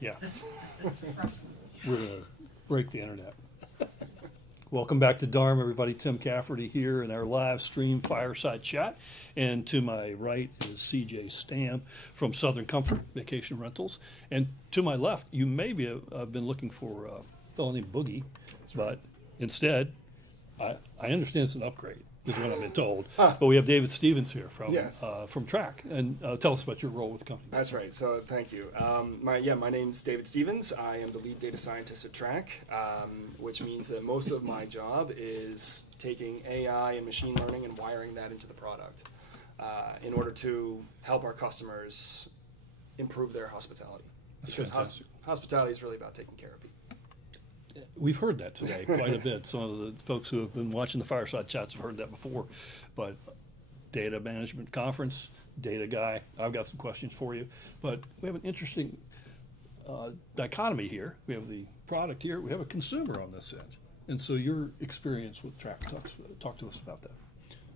Yeah. We're going to break the internet. Welcome back to DARM, everybody. Tim Cafferty here in our live stream Fireside chat. And to my right is CJ Stam from Southern Comfort Vacation Rentals. And to my left, you maybe have been looking for a fellow named Boogie, but instead, I understand it's an upgrade, is what I've been told. But we have David Stevens here Yes. from Track. And tell us about your role with the company. That's right. So thank you. My name's David Stevens. I am the lead data scientist at Track, which means that most of my job is taking AI and machine learning and wiring that into the product in order to help our customers improve their hospitality. That's Because fantastic. hospitality is really about taking care of people. We've heard that today quite a bit. Some of the folks who have been watching the Fireside chats have heard that before. But data management conference, data guy, I've got some questions for you. But we have an interesting dichotomy here. We have the product here. We have a consumer on this end. And so your experience with Track, talk to us about that.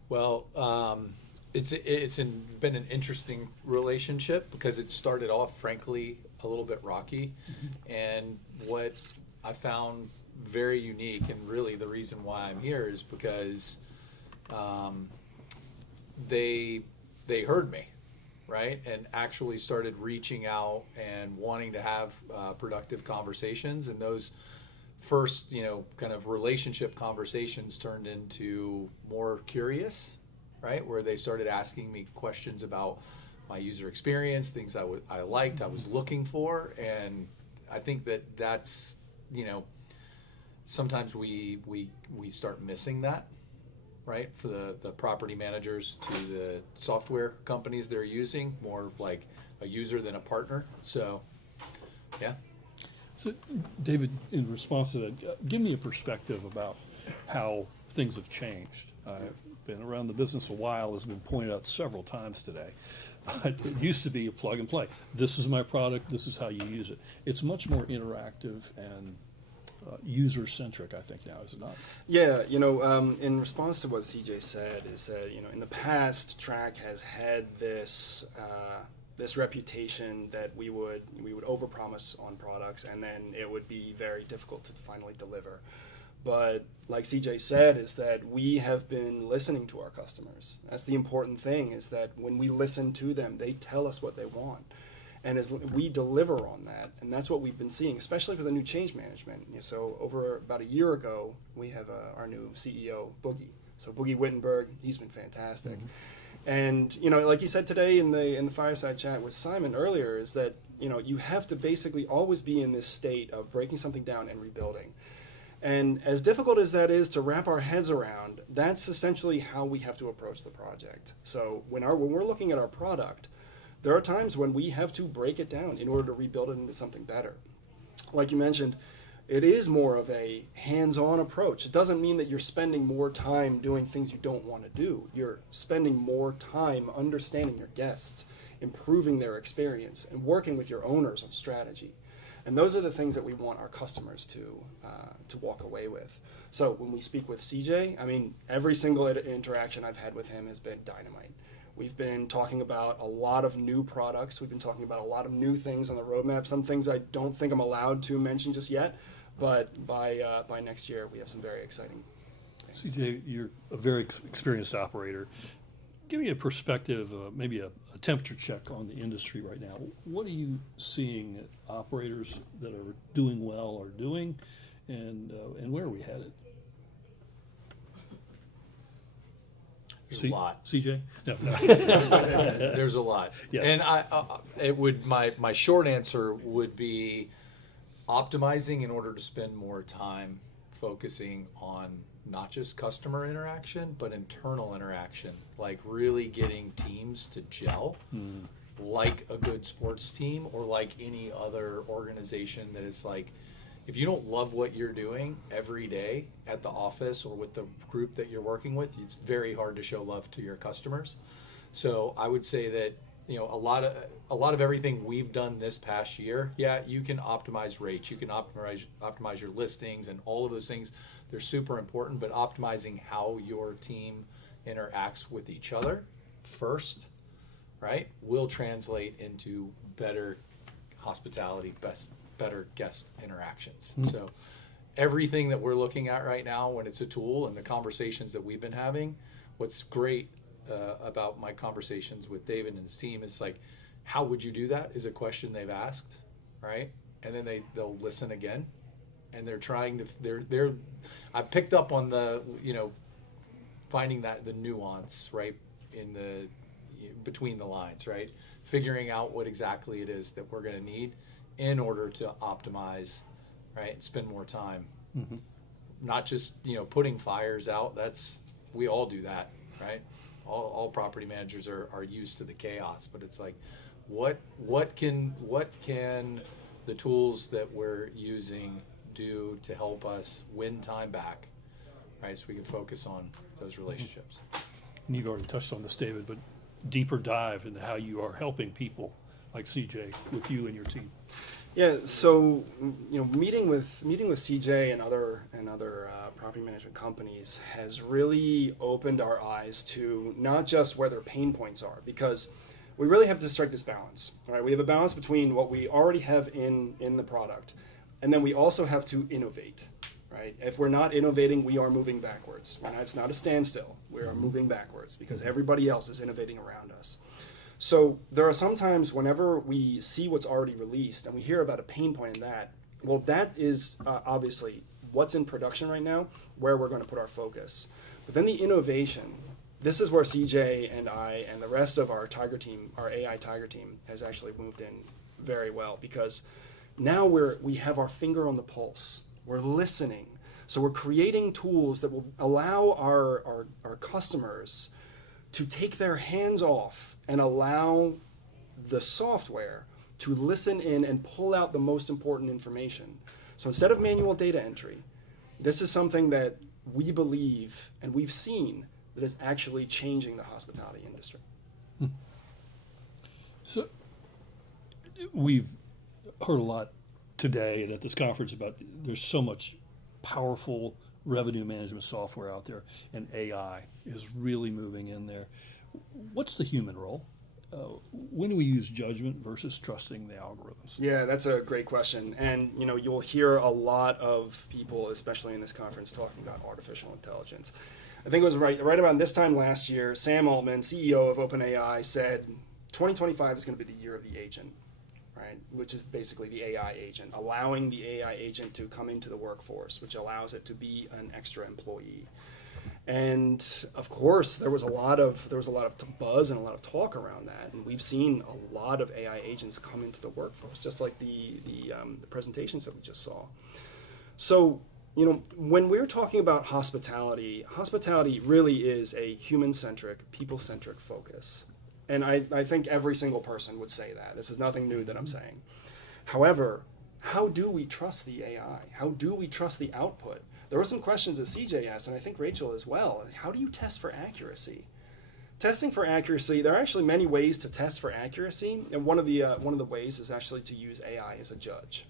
Well, been an interesting relationship because it started off, frankly, a little bit rocky. Mm-hmm. And what I found very unique, and really the reason why I'm here, is because they heard me, right, and actually started reaching out and wanting to have productive conversations. And those first, kind of relationship conversations turned into more curious, right, where they started asking me questions about my user experience, things I liked, I was looking for. And I think that's sometimes we start missing that, right? For the property managers to the software companies they're using, more like a user than a partner. So, yeah. So, David, in response to that, give me a perspective about how things have changed. I've been around the business a while, as has been pointed out several times today. But it used to be a plug and play. This is my product. This is how you use it. It's much more interactive and user-centric, I think, now, is it not? Yeah, in response to what CJ said, is that in the past, Track has had this this reputation that we would overpromise on products, and then it would be very difficult to finally deliver. But like CJ said, is that we have been listening to our customers. That's the important thing, is that when we listen to them, they tell us what they want. And as we deliver on that, and that's what we've been seeing, especially for the new change management. So over about a year ago, we have our new CEO, Boogie. So Boogie Wittenberg, he's been fantastic. Mm-hmm. And like you said today in the Fireside chat with Simon earlier, is that you have to basically always be in this state of breaking something down and rebuilding. And as difficult as that is to wrap our heads around, that's essentially how we have to approach the project. So when we're looking at our product, there are times when we have to break it down in order to rebuild it into something better. Like you mentioned, it is more of a hands-on approach. It doesn't mean that you're spending more time doing things you don't want to do. You're spending more time understanding your guests, improving their experience, and working with your owners on strategy. And those are the things that we want our customers to walk away with. So when we speak with CJ, every single interaction I've had with him has been dynamite. We've been talking about a lot of new products. We've been talking about a lot of new things on the roadmap. Some things I don't think I'm allowed to mention just yet, but by next year we have some very exciting things. CJ, you're a very experienced operator. Give me a perspective, maybe a temperature check on the industry right now. What are you seeing that operators that are doing well are doing, and where are we headed? There's a lot. CJ? No. There's a lot. Yes. And my short answer would be optimizing in order to spend more time focusing on not just customer interaction, but internal interaction, like really getting teams to gel like a good sports team or like any other organization that is like, if you don't love what you're doing every day at the office or with the group that you're working with, it's very hard to show love to your customers. So I would say that a lot of everything we've done this past year, you can optimize rates, you can optimize your listings, and all of those things. They're super important, but optimizing how your team interacts with each other first, right, will translate into better hospitality, better guest interactions. So everything that we're looking at right now, when it's a tool, and the conversations that we've been having, what's great about my conversations with David and his team is like, how would you do that is a question they've asked, right? And then they'll listen again, and they're trying to I picked up on the finding that the nuance, right, in the between the lines, right, figuring out what exactly it is that we're going to need in order to optimize, right, and spend more time. Not just putting fires out. We all do that, right? All property managers are used to the chaos, but it's like, what can the tools that we're using do to help us win time back, right? So we can focus on those relationships. And you've already touched on this, David, but deeper dive into how you are helping people like CJ with you and your team. Yeah, so meeting with CJ and other property management companies has really opened our eyes to not just where their pain points are, because we really have to strike this balance. Right, we have a balance between what we already have in the product, and then we also have to innovate. Right, if we're not innovating, we are moving backwards. It's not a standstill. We are moving backwards because everybody else is innovating around us. So there are some times whenever we see what's already released and we hear about a pain point in that, well, that is obviously what's in production right now, where we're going to put our focus. But then the innovation, this is where CJ and I and the rest of our Tiger team, our AI Tiger team, has actually moved in very well, because now we have our finger on the pulse. We're listening. So we're creating tools that will allow our customers to take their hands off and allow the software to listen in and pull out the most important information. So instead of manual data entry, this is something that we believe and we've seen that is actually changing the hospitality industry. So we've heard a lot today and at this conference about there's so much powerful revenue management software out there, and AI is really moving in there. What's the human role? When do we use judgment versus trusting the algorithms? Yeah, that's a great question. And you'll hear a lot of people, especially in this conference, talking about artificial intelligence. I think it was right about this time last year, Sam Altman, CEO of OpenAI, said 2025 is going to be the year of the agent, right? Which is basically the AI agent, allowing the AI agent to come into the workforce, which allows it to be an extra employee. And of course, there was a lot of buzz and a lot of talk around that, and we've seen a lot of AI agents come into the workforce, just like the presentations that we just saw. So, when we're talking about hospitality really is a human-centric, people-centric focus, and I think every single person would say that. This is nothing new that I'm saying. However, how do we trust the AI? How do we trust the output? There were some questions that CJ asked, and I think Rachel as well. How do you test for accuracy? Testing for accuracy, there are actually many ways to test for accuracy, and one of the ways is actually to use AI as a judge.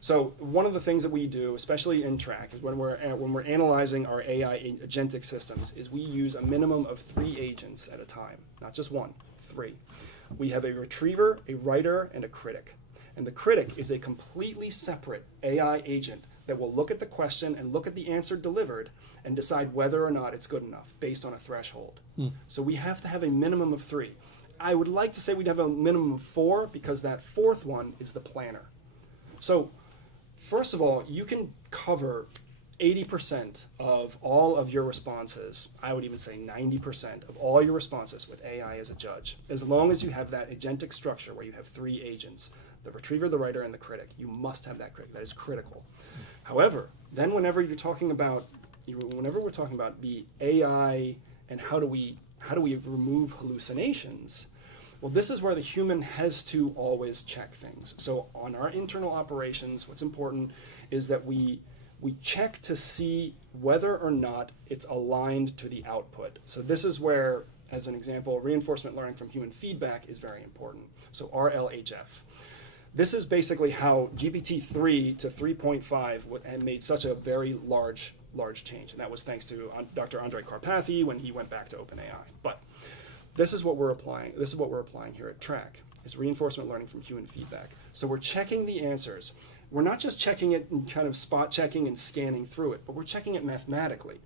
So one of the things that we do, especially in Track, is when we're analyzing our AI agentic systems, is we use a minimum of 3 agents at a time, not just 1, 3. We have a retriever, a writer, and a critic. And the critic is a completely separate AI agent that will look at the question and look at the answer delivered and decide whether or not it's good enough based on a threshold. So we have to have a minimum of 3. I would like to say we'd have a minimum of 4, because that 4th one is the planner. So first of all, you can cover 80% of all of your responses. I would even say 90% of all your responses with AI as a judge, as long as you have that agentic structure where you have 3 agents, the retriever, the writer, and the critic. You must have that critic. That is critical. However, then whenever we're talking about the AI and how do we remove hallucinations, well, this is where the human has to always check things. So on our internal operations, what's important is that we check to see whether or not it's aligned to the output. So this is where, as an example, reinforcement learning from human feedback is very important. So RLHF. This is basically how GPT-3 to 3.5 had made such a very large change, and that was thanks to Dr. Andrej Karpathy when he went back to OpenAI. But this is what we're applying. This is what we're applying here at Track. is reinforcement learning from human feedback. So we're checking the answers. We're not just checking it and kind of spot checking and scanning through it, but we're checking it mathematically.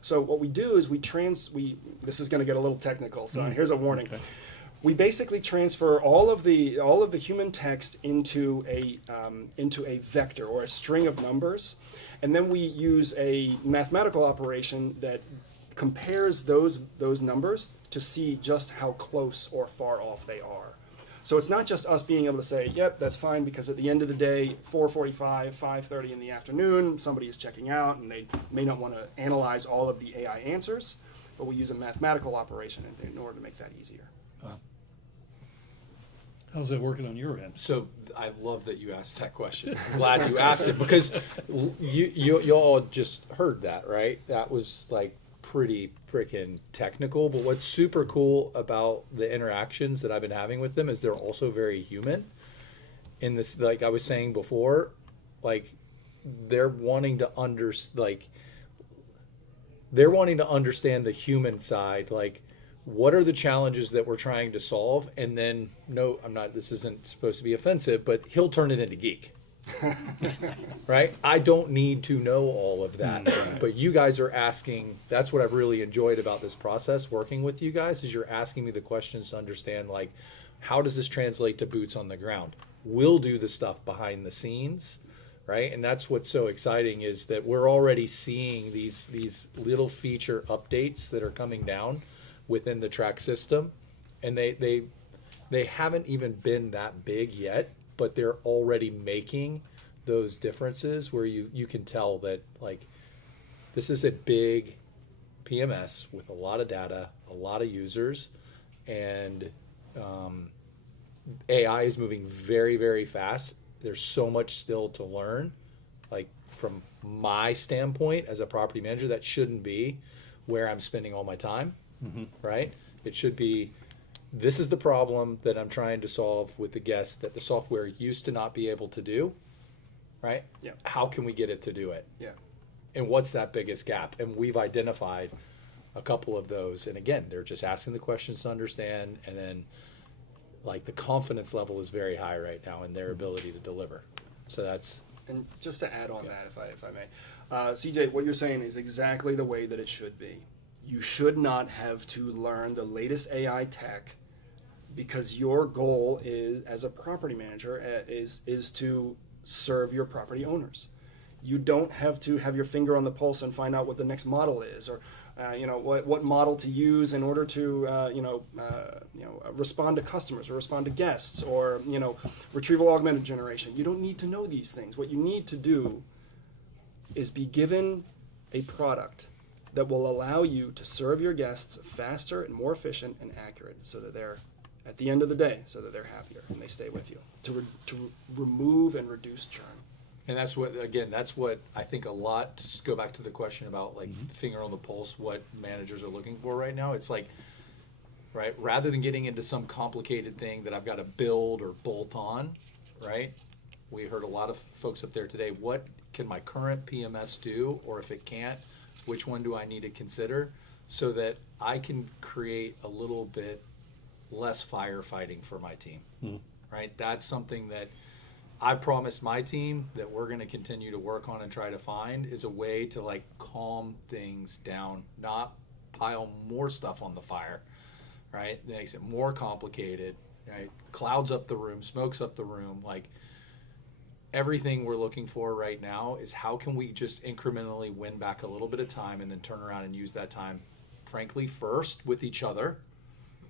So what we do is this is going to get a little technical, so here's a warning. Okay. We basically transfer all of the human text into a vector or a string of numbers, and then we use a mathematical operation that compares those numbers to see just how close or far off they are. So it's not just us being able to say, yep, that's fine, because at the end of the day, 4:45, 5:30 in the afternoon, somebody is checking out, and they may not want to analyze all of the AI answers, but we use a mathematical operation in order to make that easier. How's that working on your end? So I love that you asked that question. I'm glad you asked it, because you all just heard that, right? That was like pretty freaking technical. But what's super cool about the interactions that I've been having with them is they're also very human. In this, like I was saying before, like they're wanting to understand the human side, like what are the challenges that we're trying to solve, and then no, this isn't supposed to be offensive, but he'll turn it into geek. Right? I don't need to know all of that, but you guys are asking. That's what I've really enjoyed about this process working with you guys, is you're asking me the questions to understand, like, how does this translate to boots on the ground? We'll do the stuff behind the scenes, right? And that's what's so exciting, is that we're already seeing these little feature updates that are coming down within the track system, and they haven't even been that big yet, but they're already making those differences where you can tell that, like, this is a big PMS with a lot of data, a lot of users, and AI is moving very, very fast. There's so much still to learn. Like, from my standpoint as a property manager, that shouldn't be where I'm spending all my time. Right? It should be, this is the problem that I'm trying to solve with the guests that the software used to not be able to do. Right? Yeah. How can we get it to do it? Yeah. And what's that biggest gap? And we've identified a couple of those. And again, they're just asking the questions to understand. And then, like, the confidence level is very high right now in their ability to deliver. So that's. And just to add on that, if I may, CJ, what you're saying is exactly the way that it should be. You should not have to learn the latest AI tech, because your goal is, as a property manager, is to serve your property owners. You don't have to have your finger on the pulse and find out what the next model is, or what model to use in order to respond to customers or respond to guests, or retrieval augmented generation. You don't need to know these things. What you need to do is be given a product that will allow you to serve your guests faster and more efficient and accurate, so that they're, at the end of the day, so that they're happier and they stay with you, to remove and reduce churn. And that's what I think a lot, to go back to the question about, like, finger on the pulse, what managers are looking for right now. It's like, right, rather than getting into some complicated thing that I've got to build or bolt on, right? We heard a lot of folks up there today, what can my current PMS do? Or if it can't, which one do I need to consider, so that I can create a little bit less firefighting for my team, right? That's something that I promised my team that we're going to continue to work on and try to find, is a way to, like, calm things down, not pile more stuff on the fire, right? It makes it more complicated, right? Clouds up the room, smokes up the room. Like, everything we're looking for right now is how can we just incrementally win back a little bit of time, and then turn around and use that time, frankly, first with each other,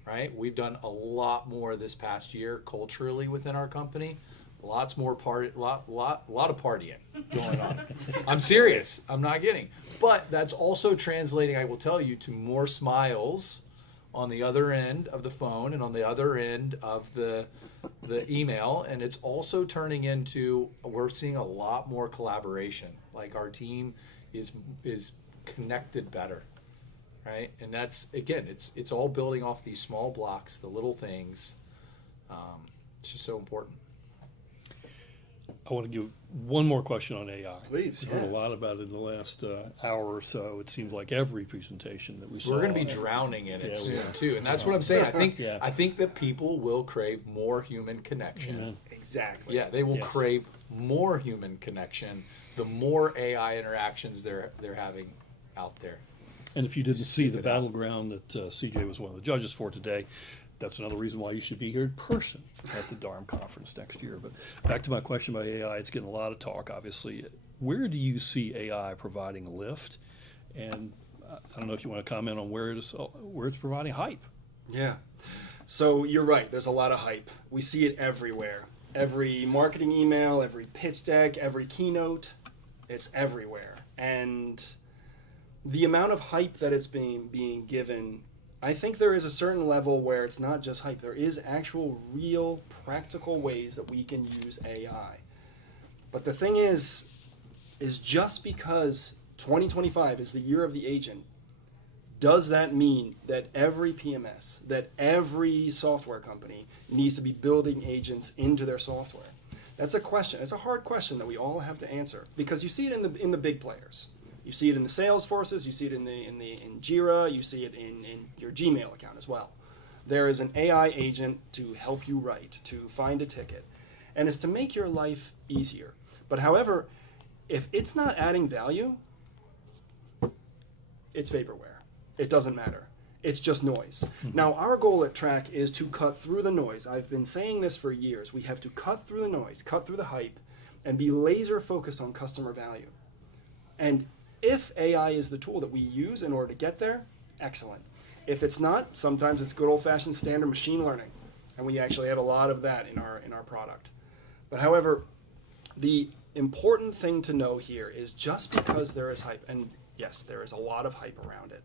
right? We've done a lot more this past year culturally within our company. Lots more lot of partying going on. I'm serious. I'm not kidding. But that's also translating, I will tell you, to more smiles on the other end of the phone and on the other end of the email. And it's also turning into, we're seeing a lot more collaboration. Like, our team is connected better, right? And that's, again, it's all building off these small blocks, the little things. It's just so important. I want to give one more question on AI. Please, We've heard a yeah. lot about it in the last hour or so. It seems like every presentation that we saw. We're going to be drowning in it Yeah, we soon are. too, and that's what I'm saying. Yeah. I think that people will crave more human connection. Amen. Exactly. Yeah, they will Yes. crave more human connection the more AI interactions they're having out there. And if you didn't see Sniff the it out. battleground that CJ was one of the judges for today, that's another reason why you should be here in person at the DARM conference next year. But back to my question about AI, it's getting a lot of talk, obviously. Where do you see AI providing a lift? And I don't know if you want to comment on where it's providing hype. Yeah. So you're right. There's a lot of hype. We see it everywhere. Every marketing email, every pitch deck, every keynote, it's everywhere. And the amount of hype that it's being given, I think there is a certain level where it's not just hype. There is actual, real, practical ways that we can use AI. But the thing is just because 2025 is the year of the agent, does that mean that every PMS, that every software company needs to be building agents into their software? That's a question. It's a hard question that we all have to answer, because you see it in the big players. You see it in the sales forces. You see it in Jira. You see it in your Gmail account as well. There is an AI agent to help you write, to find a ticket, and it's to make your life easier. But however, if it's not adding value, it's vaporware. It doesn't matter. It's just noise. Now, our goal at Track is to cut through the noise. I've been saying this for years. We have to cut through the noise, cut through the hype, and be laser focused on customer value. And if AI is the tool that we use in order to get there, excellent. If it's not, sometimes it's good old-fashioned standard machine learning, and we actually have a lot of that in our product. But however, the important thing to know here is just because there is hype, and yes, there is a lot of hype around it,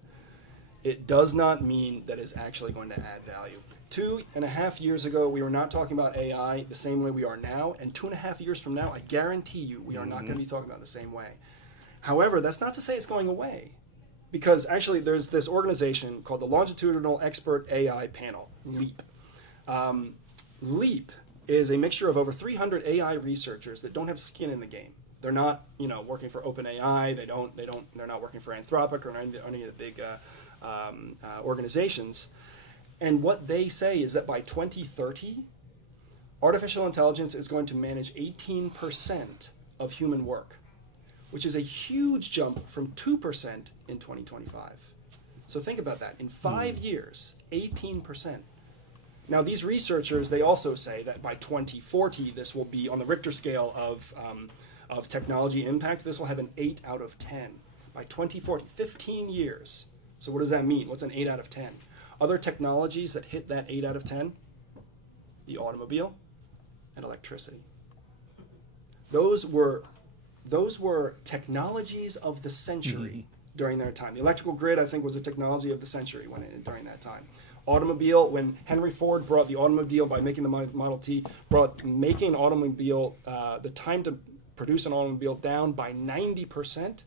it does not mean that it's actually going to add value. 2.5 years ago, we were not talking about AI the same way we are now, and 2.5 years from now, I guarantee you, we are not going to be talking about it the same way. However, that's not to say it's going away, because actually there's this organization called the Longitudinal Expert AI Panel, LEAP. LEAP is a mixture of over 300 AI researchers that don't have skin in the game. They're not, working for OpenAI. They're not working for Anthropic or any of the big organizations. And what they say is that by 2030, artificial intelligence is going to manage 18% of human work, which is a huge jump from 2% in 2025. So think about that. In 5 years, 18%. Now, these researchers, they also say that by 2040, this will be, on the Richter scale of technology impact, this will have an 8 out of 10. By 2040, 15 years. So what does that mean? What's an 8 out of 10? Other technologies that hit that 8 out of 10? The automobile and electricity. Those were technologies of the century during their time. The electrical grid, I think, was a technology of the century during that time. Automobile, when Henry Ford brought the automobile by making the Model T, brought making an automobile, the time to produce an automobile down by 90%.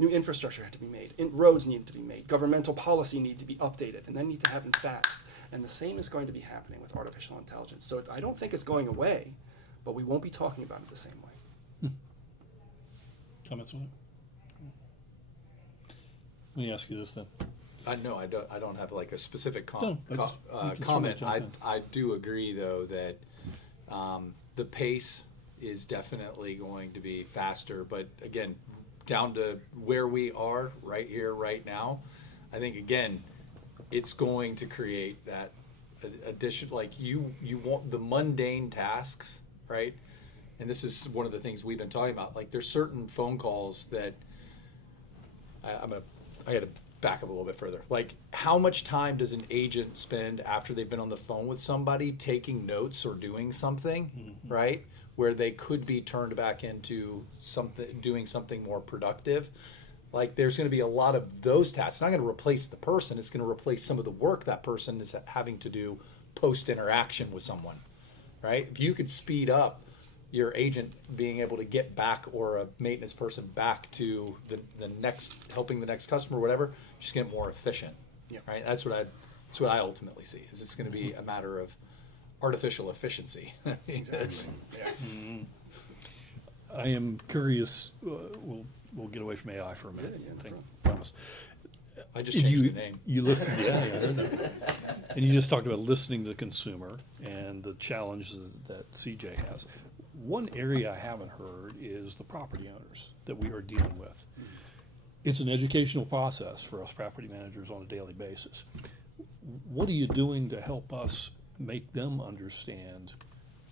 New infrastructure had to be made. Roads needed to be made. Governmental policy needed to be updated, and then need to happen fast. And the same is going to be happening with artificial intelligence. So I don't think it's going away, but we won't be talking about it the same way. Comments on it? Let me ask you this then. No, I don't have like a specific No, I just- you can comment. sort of jump I do agree though that the pace is definitely going to be faster. But again, down to where we are right here, right now, I think again, it's going to create that addition. Like you want the mundane tasks, right? And this is one of the things we've been talking about. Like there's certain phone calls that I got to back up a little bit further. Like how much time does an agent spend after they've been on the phone with somebody taking notes or doing something, right? Where they could be turned back into doing something more productive. Like there's going to be a lot of those tasks. It's not going to replace the person. It's going to replace some of the work that person is having to do post interaction with someone, right? If you could speed up your agent being able to get back, or a maintenance person back to the next, helping the next customer, or whatever, just get more efficient, right? That's what I ultimately see. Is it's going to be a matter of artificial efficiency. Exactly. Yeah. I am curious. We'll get away from AI for a minute. Yeah, no I think, problem. promise. I just changed the name. You listen, yeah, I heard that. And you just talked about listening to the consumer and the challenge that CJ has. One area I haven't heard is the property owners that we are dealing with. It's an educational process for us property managers on a daily basis. What are you doing to help us make them understand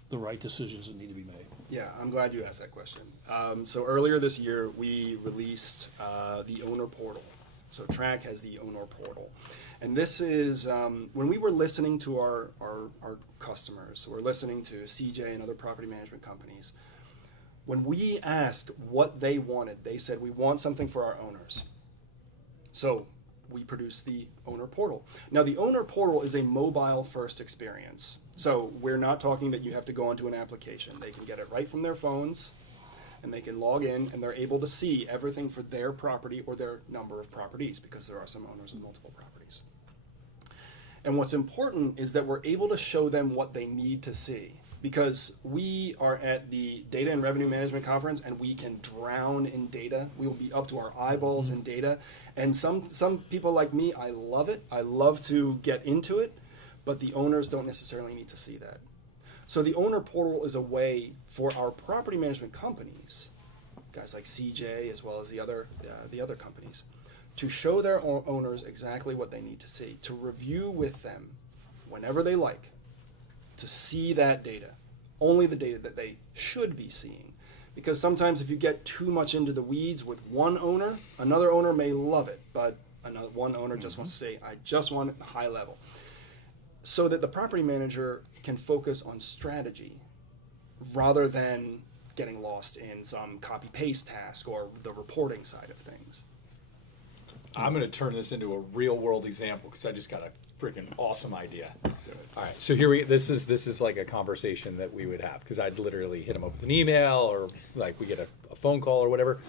the right decisions that need to be made? Yeah, I'm glad you asked that question. So earlier this year, we released the owner portal. So Track has the owner portal. And this is, when we were listening to our customers, we're listening to CJ and other property management companies, when we asked what they wanted, they said, we want something for our owners. So we produced the owner portal. Now, the owner portal is a mobile first experience. So we're not talking that you have to go onto an application. They can get it right from their phones, and they can log in, and they're able to see everything for their property or their number of properties, because there are some owners of multiple properties. And what's important is that we're able to show them what they need to see, because we are at the Data and Revenue Management Conference, and we can drown in data. We will be up to our eyeballs in data. And some people like me, I love it. I love to get into it, but the owners don't necessarily need to see that. So the owner portal is a way for our property management companies, guys like CJ as well as the other companies, to show their owners exactly what they need to see, to review with them whenever they like, to see that data, only the data that they should be seeing. Because sometimes if you get too much into the weeds with one owner, another owner may love it, but one owner just wants to say, I just want it high level. So that the property manager can focus on strategy rather than getting lost in some copy-paste task or the reporting side of things. I'm going to turn this into a real world example because I just got a freaking awesome idea. All right, so here this is like a conversation that we would have, because I'd literally hit them up with an email, or like we get a phone call or whatever.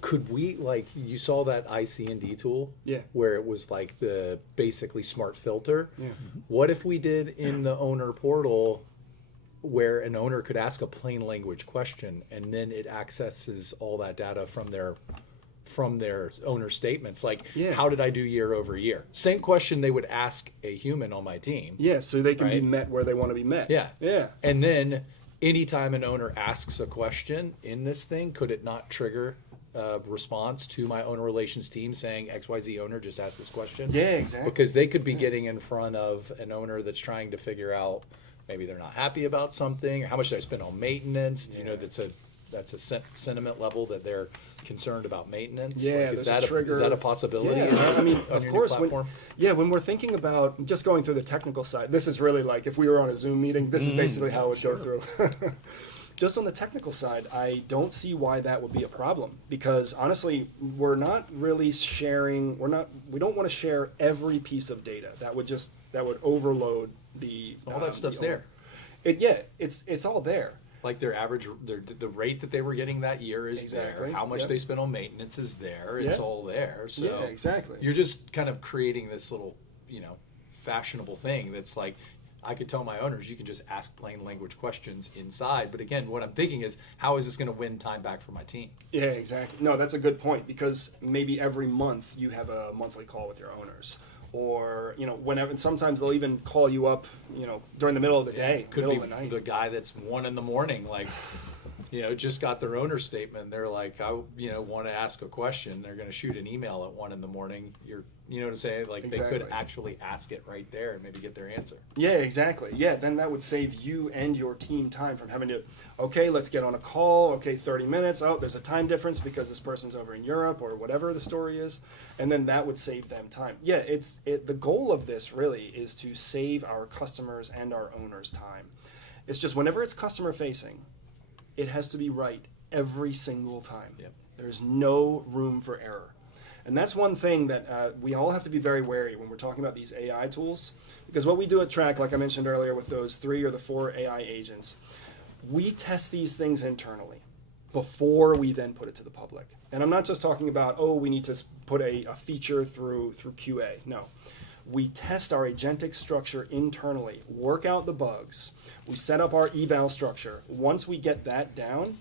Could we, like, you saw that IC&D tool? Yeah. Where it was like the basically smart filter? Yeah. What if we did in the owner portal where an owner could ask a plain language question, and then it accesses all that data from their owner statements, like, Yeah. how did I do year over year? Same question they would ask a human on my team. Yeah, so they can be Right. met where they want to be met. Yeah. Yeah. And then anytime an owner asks a question in this thing, could it not trigger a response to my owner relations team saying XYZ owner just asked this question? Yeah, exactly. Because they could be getting in front of an owner that's trying to figure out, maybe they're not happy about something, or how much did I spend on maintenance? You know, that's a sentiment level that they're concerned about maintenance. Yeah, Like, there's is that a trigger. Is that a possibility? Yeah, I mean, on of your new course. platform? When we're thinking about just going through the technical side, this is really like if we were on a Zoom meeting, this is basically how it would go through. Just on the technical side, I don't see why that would be a problem, because honestly, we're not really sharing. We don't want to share every piece of data. That would overload the. All that stuff's the there. It's all there. Like their average, the rate that they were getting that year is there. Exactly, How much yep. they spent on maintenance is there. It's Yeah. all there. So Yeah, exactly. You're just kind of creating this little, fashionable thing that's like, I could tell my owners, you can just ask plain language questions inside. But again, what I'm thinking is, how is this going to win time back for my team? Yeah, exactly. No, that's a good point, because maybe every month you have a monthly call with your owners, or whenever. And sometimes they'll even call you up, during the middle of the day, Could middle be of the night. the guy that's 1 a.m, like, just got their owner statement. They're like, I, want to ask a question. They're going to shoot an email at 1 a.m. You know what I'm saying? Like, they could Exactly. actually ask it right there and maybe get their answer. Yeah, exactly. Yeah, then that would save you and your team time from having to, okay, let's get on a call. Okay, 30 minutes. Oh, there's a time difference because this person's over in Europe or whatever the story is. And then that would save them time. Yeah, the goal of this really is to save our customers and our owners time. It's just whenever it's customer facing, it has to be right every single time. Yep. There's no room for error. And that's one thing that we all have to be very wary when we're talking about these AI tools. Because what we do at Track, like I mentioned earlier with those 3 or the 4 AI agents, we test these things internally before we then put it to the public. And I'm not just talking about, we need to put a feature through QA. No. We test our agentic structure internally, work out the bugs. We set up our eval structure. Once we get that down,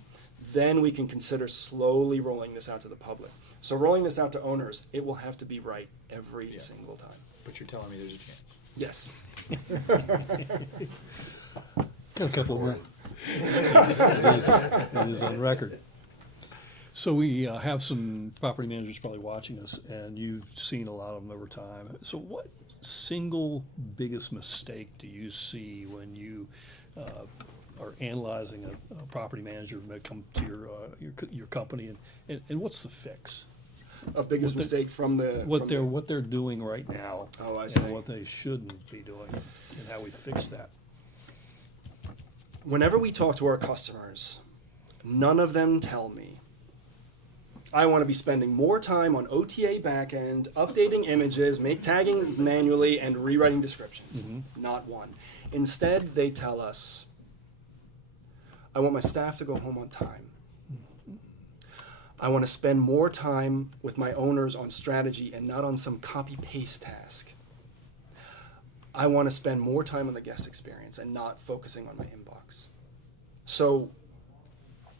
then we can consider slowly rolling this out to the public. So rolling this out to owners, it will have to be right every single time. But you're telling me there's a chance. Yes. Got a couple more. It is on record. So we have some property managers probably watching us, and you've seen a lot of them over time. So what single biggest mistake do you see when you are analyzing a property manager that come to your company, and what's the fix? A biggest mistake from the What they're doing right now, Oh, I see. and what they shouldn't be doing, and how we fix that. Whenever we talk to our customers, none of them tell me, I want to be spending more time on OTA backend, updating images, tagging manually, and rewriting descriptions. Not one. Instead, they tell us, I want my staff to go home on time. I want to spend more time with my owners on strategy and not on some copy-paste task. I want to spend more time on the guest experience and not focusing on my inbox. So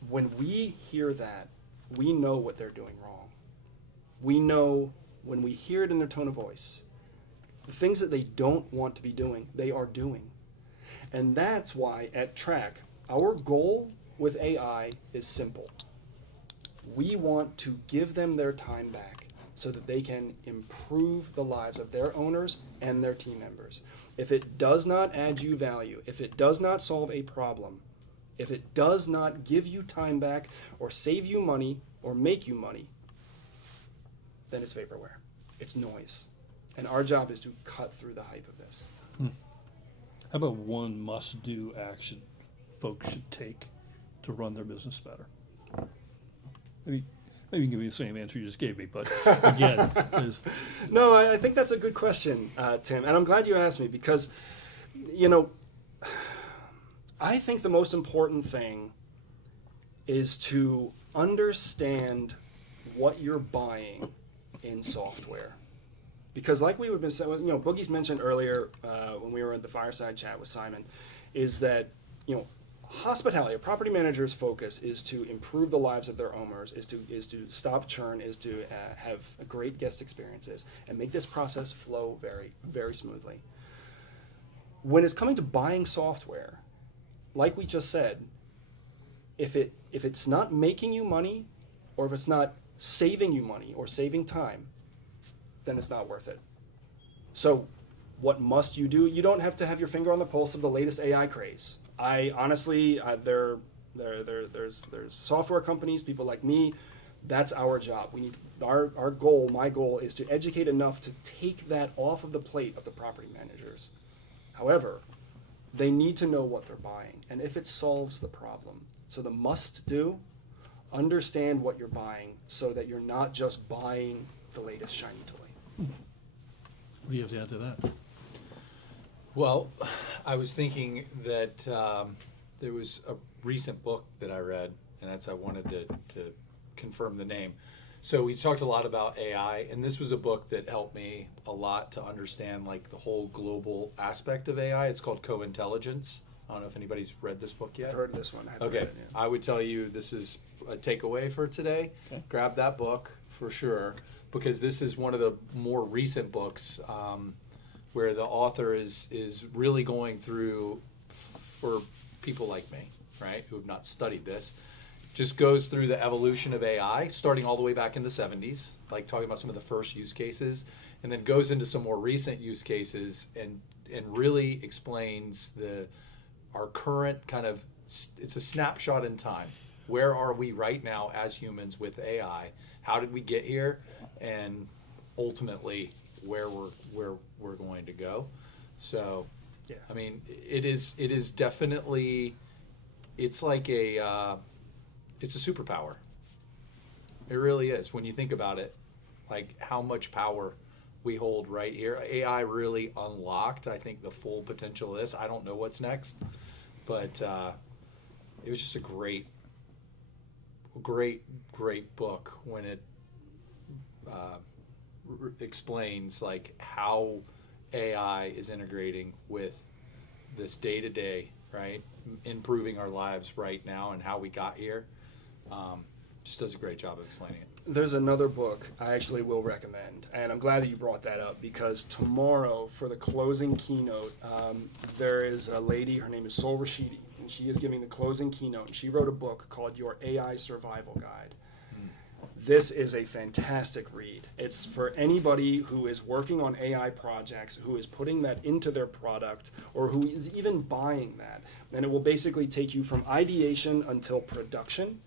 when we hear that, we know what they're doing wrong. We know when we hear it in their tone of voice, the things that they don't want to be doing, they are doing. And that's why at Track, our goal with AI is simple. We want to give them their time back so that they can improve the lives of their owners and their team members. If it does not add you value, if it does not solve a problem, if it does not give you time back or save you money or make you money, then it's vaporware. It's noise. And our job is to cut through the hype of this. How about one must-do action folks should take to run their business better? Maybe you can give me the same answer you just gave me, but again, No, I think that's a good question, Tim, and I'm glad you asked me because, I think the most important thing is to understand what you're buying in software. Because like we've been saying, Boogie's mentioned earlier when we were at the Fireside chat with Simon, is that, hospitality, a property manager's focus is to improve the lives of their owners, is to stop churn, is to have great guest experiences, and make this process flow very, very smoothly. When it's coming to buying software, like we just said, if it's not making you money, or if it's not saving you money or saving time, then it's not worth it. So what must you do? You don't have to have your finger on the pulse of the latest AI craze. I honestly, there's software companies, people like me. That's our job. We need our goal. My goal is to educate enough to take that off of the plate of the property managers. However, they need to know what they're buying and if it solves the problem. So the must do, understand what you're buying so that you're not just buying the latest shiny toy. what do you have to add to that? Well, I was thinking that there was a recent book that I read, and I wanted to confirm the name. So we talked a lot about AI, and this was a book that helped me a lot to understand like the whole global aspect of AI. It's called Co-Intelligence. I don't know if anybody's read this book yet. I've heard of this one. I haven't Okay, read it yet. I would tell you this is a takeaway for today. Okay. Grab that book for sure, because this is one of the more recent books where the author is really going through, for people like me, right, who have not studied this, just goes through the evolution of AI, starting all the way back in the 70s, like talking about some of the first use cases, and then goes into some more recent use cases and really explains our current kind of, it's a snapshot in time. Where are we right now as humans with AI? How did we get here? And ultimately, where we're going to go. So, Yeah. I mean, it is definitely, it's like it's a superpower. It really is. When you think about it, like how much power we hold right here. AI really unlocked, I think, the full potential of this. I don't know what's next, but it was just a great book when it explains like how AI is integrating with this day-to-day, right? Improving our lives right now and how we got here. Just does a great job of explaining it. There's another book I actually will recommend, and I'm glad that you brought that up, because tomorrow for the closing keynote, there is a lady, her name is Sol Rashidi, and she is giving the closing keynote, and she wrote a book called Your AI Survival Guide. This is a fantastic read. It's for anybody who is working on AI projects, who is putting that into their product, or who is even buying that. And it will basically take you from ideation until production.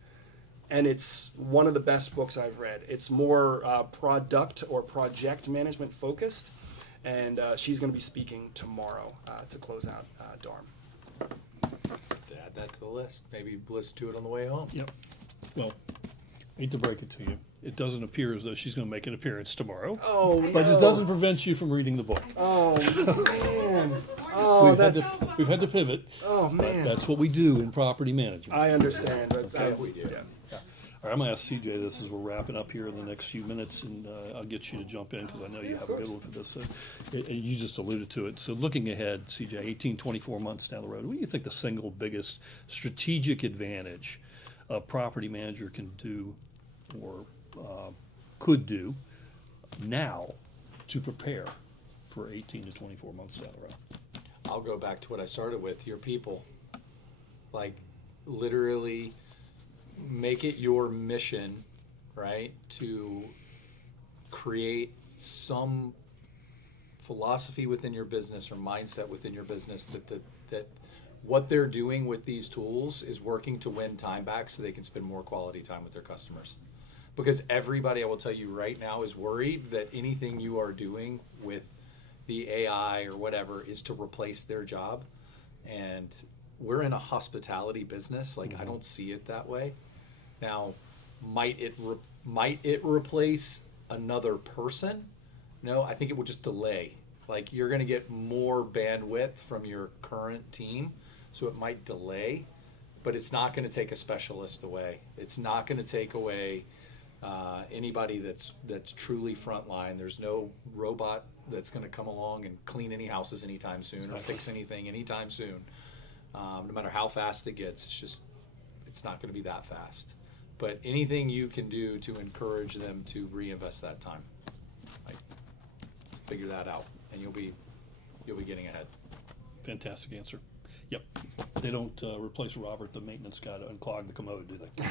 And it's one of the best books I've read. It's more product or project management focused. And she's going to be speaking tomorrow to close out DARM. Add that to the list. Maybe listen to it on the way home. Yep. Well, hate to break it to you. It doesn't appear as though she's going to make an appearance tomorrow. Oh, But no. it doesn't prevent you from reading the book. Oh, man. Oh, We've had to pivot. Oh, But man. that's what we do in property management. I understand. But Okay. we do. Yeah. All right, I'm going to ask CJ this as we're wrapping up here in the next few minutes, and I'll get you to jump in because I know you have a good one for this. And you just alluded to it. So looking ahead, CJ, 18, 24 months down the road, what do you think the single biggest strategic advantage a property manager can do or could do now to prepare for 18 to 24 months down the road? I'll go back to what I started with, your people. Like, literally make it your mission, right, to create some philosophy within your business or mindset within your business that what they're doing with these tools is working to win time back so they can spend more quality time with their customers. Because everybody, I will tell you right now, is worried that anything you are doing with the AI or whatever is to replace their job. And we're in a hospitality business. Like, I don't see it that way. Now, might it replace another person? No, I think it will just delay. Like, you're going to get more bandwidth from your current team, so it might delay, but it's not going to take a specialist away. It's not going to take away anybody that's truly frontline. There's no robot that's going to come along and clean any houses anytime soon or fix anything anytime soon. No matter how fast it gets, it's not going to be that fast. But anything you can do to encourage them to reinvest that time, like, figure that out, and you'll be getting ahead. Fantastic answer. Yep. They don't replace Robert, the maintenance guy, to unclog the commode, do they?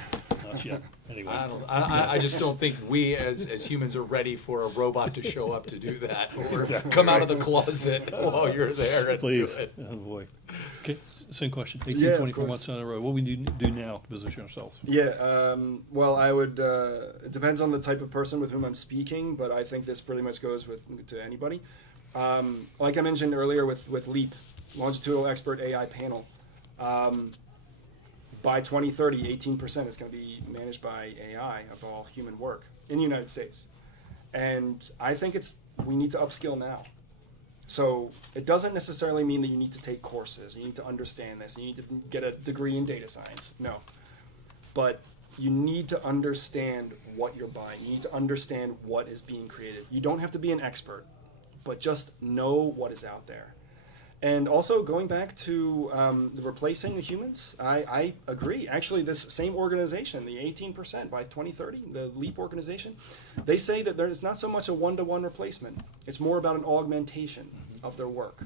Not yet. Anyway. I just don't think we as humans are ready for a robot to show up to do that or come out of the closet while you're there and Please. do it. Oh, boy. Okay, same question. 18, Yeah, of 24 course. months down the road. What we need to do now to position ourselves? Yeah, well, I would. It depends on the type of person with whom I'm speaking, but I think this pretty much goes to anybody. Like I mentioned earlier with LEAP, Longitudinal Expert AI Panel. By 2030, 18% is going to be managed by AI of all human work in the United States, and I think we need to upskill now. So it doesn't necessarily mean that you need to take courses, you need to understand this, you need to get a degree in data science. No. But you need to understand what you're buying. You need to understand what is being created. You don't have to be an expert, but just know what is out there. And also going back to the replacing the humans, I agree. Actually, this same organization, the 18% by 2030, the LEAP organization, they say that there's not so much a one-to-one replacement. It's more about an augmentation of their work.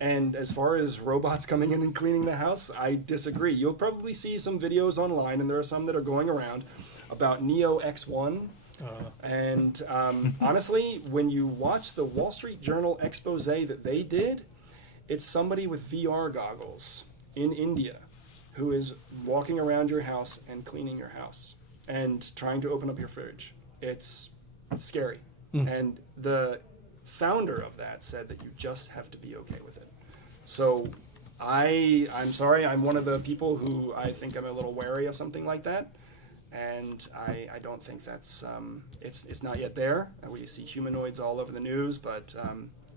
And as far as robots coming in and cleaning the house, I disagree. You'll probably see some videos online, and there are some that are going around, about Neo X1. And honestly, when you watch the Wall Street Journal expose that they did, it's somebody with VR goggles in India who is walking around your house and cleaning your house and trying to open up your fridge. It's scary. And the founder of that said that you just have to be okay with it. So I'm sorry, I'm one of the people who I think I'm a little wary of something like that. And I don't think that's, it's not yet there. We see humanoids all over the news, but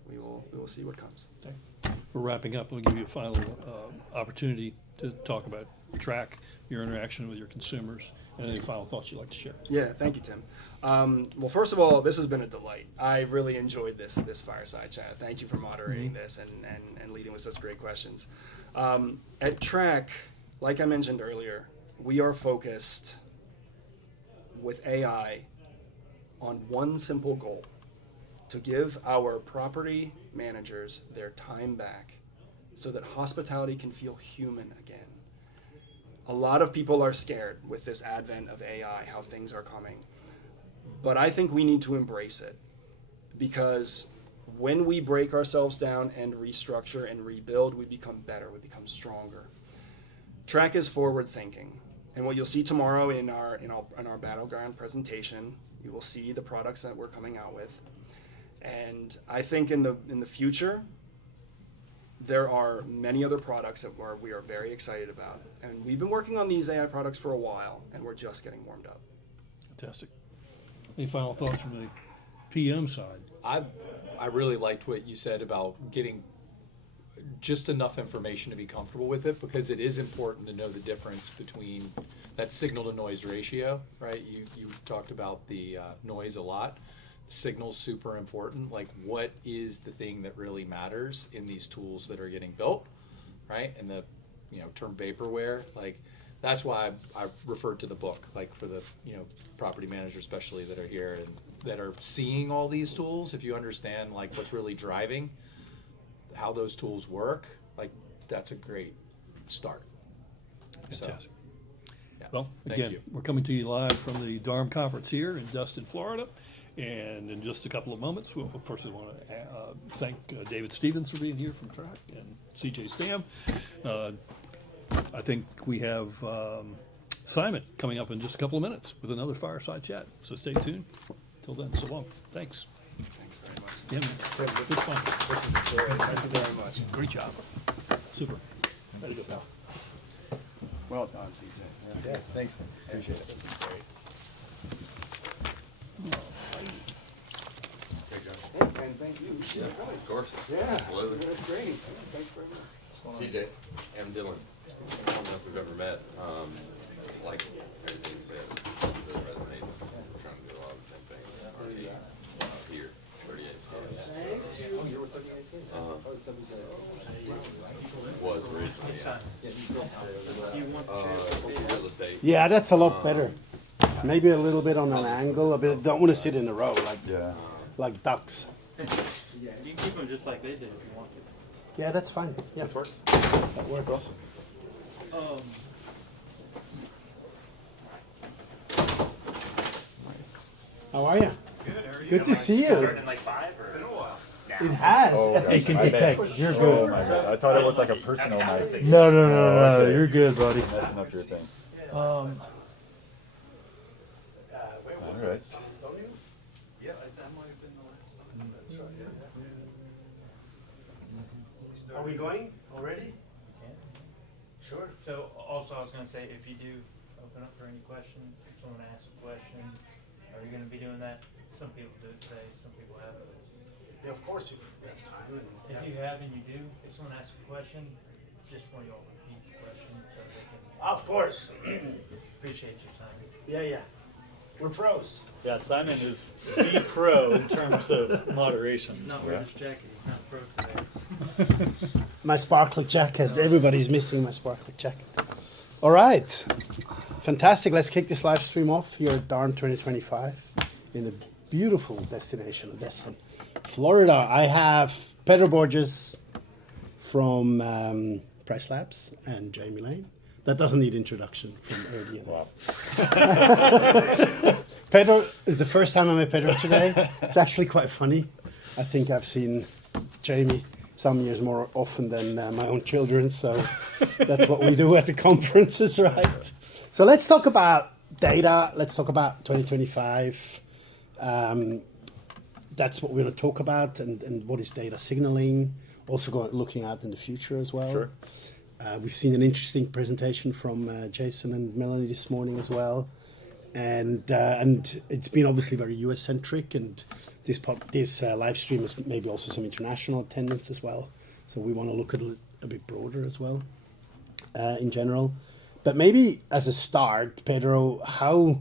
we will see what comes. We're wrapping up. I'll give you a final opportunity to talk about track your interaction with your consumers and any final thoughts you'd like to share. Yeah, thank you, Tim. Well, first of all, this has been a delight. I really enjoyed this fireside chat. Thank you for moderating this and leading with such great questions. At Track, like I mentioned earlier, we are focused with AI on one simple goal: to give our property managers their time back so that hospitality can feel human again. A lot of people are scared with this advent of AI, how things are coming. But I think we need to embrace it, because when we break ourselves down and restructure and rebuild, we become better, we become stronger. Track is forward thinking. And what you'll see tomorrow in our Battleground presentation, you will see the products that we're coming out with. And I think in the future, there are many other products that we are very excited about. And we've been working on these AI products for a while, and we're just getting warmed up. Fantastic. Any final thoughts from the PM side? I really liked what you said about getting just enough information to be comfortable with it, because it is important to know the difference between that signal to noise ratio, right? You talked about the noise a lot. Signal's super important. Like, what is the thing that really matters in these tools that are getting built, right? And the term vaporware, like, that's why I referred to the book, like, for the property managers especially that are here and that are seeing all these tools. If you understand like what's really driving how those tools work, like, that's a great start. Fantastic. So, yeah. Well, Thank again, you. we're coming to you live from the DARM conference here in Destin, Florida. And in just a couple of moments, first I want to thank David Stevens for being here from Track, and CJ Stam. I think we have Simon coming up in just a couple of minutes with another Fireside Chat. So stay tuned. Till then, so long. Thanks. Thanks very much. Yeah, man. Tim, this Good fun. was great. Thank you very much. Great job. Super. Way to go, pal. Well done, CJ. Yes, thanks. Appreciate it. This was great. And thank you. Yeah, of course. Yeah, Absolutely. that's great. Thanks very much. CJ, I'm Dylan. I don't know if we've ever met. Like everything you said, really resonates. We're trying to do a lot of the same thing. RT here, 38 scores. Was originally. Real estate. Yeah, that's a lot better. Maybe a little bit on an angle. I don't want to sit in a row like ducks. Yeah, you can keep them just like they did if you want to. Yeah, that's fine. Yeah, This works. that works. How are you? Good. How are you? Good to see you. Starting in like 5 or? It has. It can detect. You're good. Oh my God. I thought it was like a personal night. No. Okay. You're good, buddy. Messing up your thing. All right. Are we going already? Sure. So also I was going to say, if you do open up for any questions, if someone asks a question, are you going to be doing that? Some people do it today, some people haven't. Yeah, of course, if we have time. If you have and you do, if someone asks a question, just want you all to repeat the question so they can Of course. appreciate you, Simon. Yeah. We're pros. Yeah, Simon is the pro in terms of moderation. He's not wearing his jacket, he's not pro today. My sparkly jacket. Everybody's missing my sparkly jacket. All right. Fantastic. Let's kick this live stream off here at DARM 2025 in a beautiful destination of Destin, Florida. I have Pedro Borges from Price Labs and Jamie Lane. That doesn't need introduction from earlier. Wow. Pedro is the first time I met Pedro today. It's actually quite funny. I think I've seen Jamie some years more often than my own children, so that's what we do at the conferences, right? So let's talk about data. Let's talk about 2025. That's what we're going to talk about, and what is data signaling. Also looking at in the future as well. Sure. We've seen an interesting presentation from Jason and Melanie this morning as well, and it's been obviously very US centric, and this live stream is maybe also some international attendance as well. So we want to look at it a bit broader as well, in general. But maybe as a start, Pedro, how,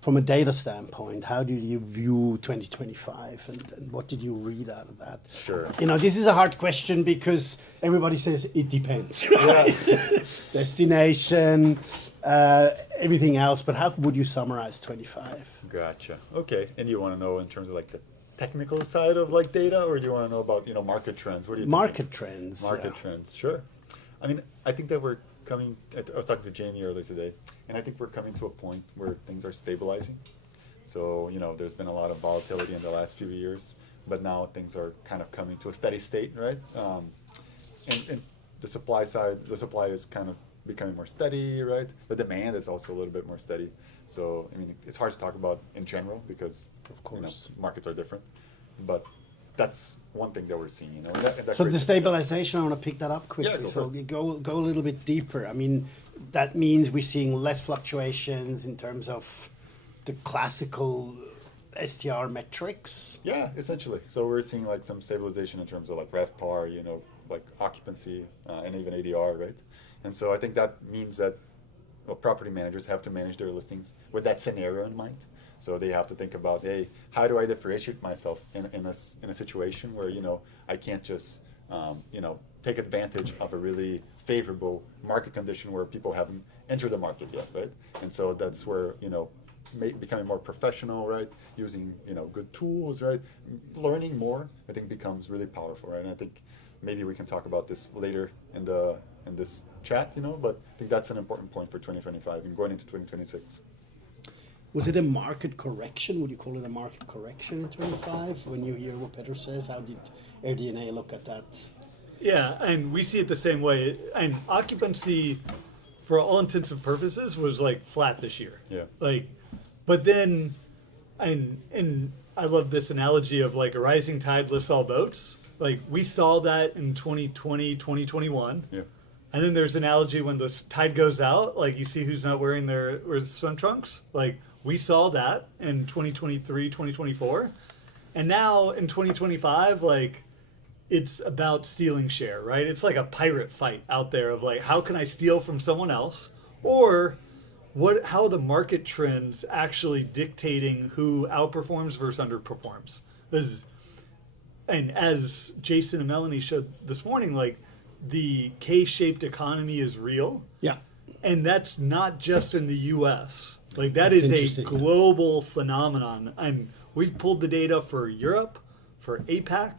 from a data standpoint, how do you view 2025, and what did you read out of that? Sure. You know, this is a hard question because everybody says it depends, right? Destination, everything else. But how would you summarize 25? Gotcha. Okay. And you want to know in terms of like the technical side of like data, or do you want to know about market trends? What do you Market trends. Market trends, sure. I mean, I think that we're coming. I was talking to Jamie earlier today, and I think we're coming to a point where things are stabilizing. So there's been a lot of volatility in the last few years, but now things are kind of coming to a steady state, right? And the supply side, the supply is kind of becoming more steady, right? The demand is also a little bit more steady. So I mean, it's hard to talk about in general because Of course. markets are different, but that's one thing that we're seeing. And that So the creates- stabilization, I want to pick that up quickly. Yeah, go So for it. go a little bit deeper. I mean, that means we're seeing less fluctuations in terms of the classical STR metrics. Yeah, essentially. So we're seeing like some stabilization in terms of like RevPAR, like occupancy, and even ADR, right? And so I think that means that property managers have to manage their listings with that scenario in mind. So they have to think about, hey, how do I differentiate myself in a situation where I can't just take advantage of a really favorable market condition where people haven't entered the market yet, right? And so that's where becoming more professional, right? Using good tools, right? Learning more, I think, becomes really powerful, right? And I think maybe we can talk about this later in this chat, but I think that's an important point for 2025 and going into 2026. Was it a market correction? Would you call it a market correction in 25? When you hear what Peter says, how did AirDNA look at that? Yeah, and we see it the same way. And occupancy, for all intents and purposes, was like flat this year. Yeah. But then, and I love this analogy of like a rising tide lifts all boats. Like we saw that in 2020, 2021. Yeah. And then there's an analogy when the tide goes out, like you see who's not wearing their swim trunks. Like we saw that in 2023, 2024. And now in 2025, like it's about stealing share, right? It's like a pirate fight out there of like, how can I steal from someone else? Or how are the market trends actually dictating who outperforms versus underperforms? And as Jason and Melanie showed this morning, like the K-shaped economy is real. Yeah. And that's not just in the US. Like that That's is a interesting. global phenomenon. And we've pulled the data for Europe, for APAC,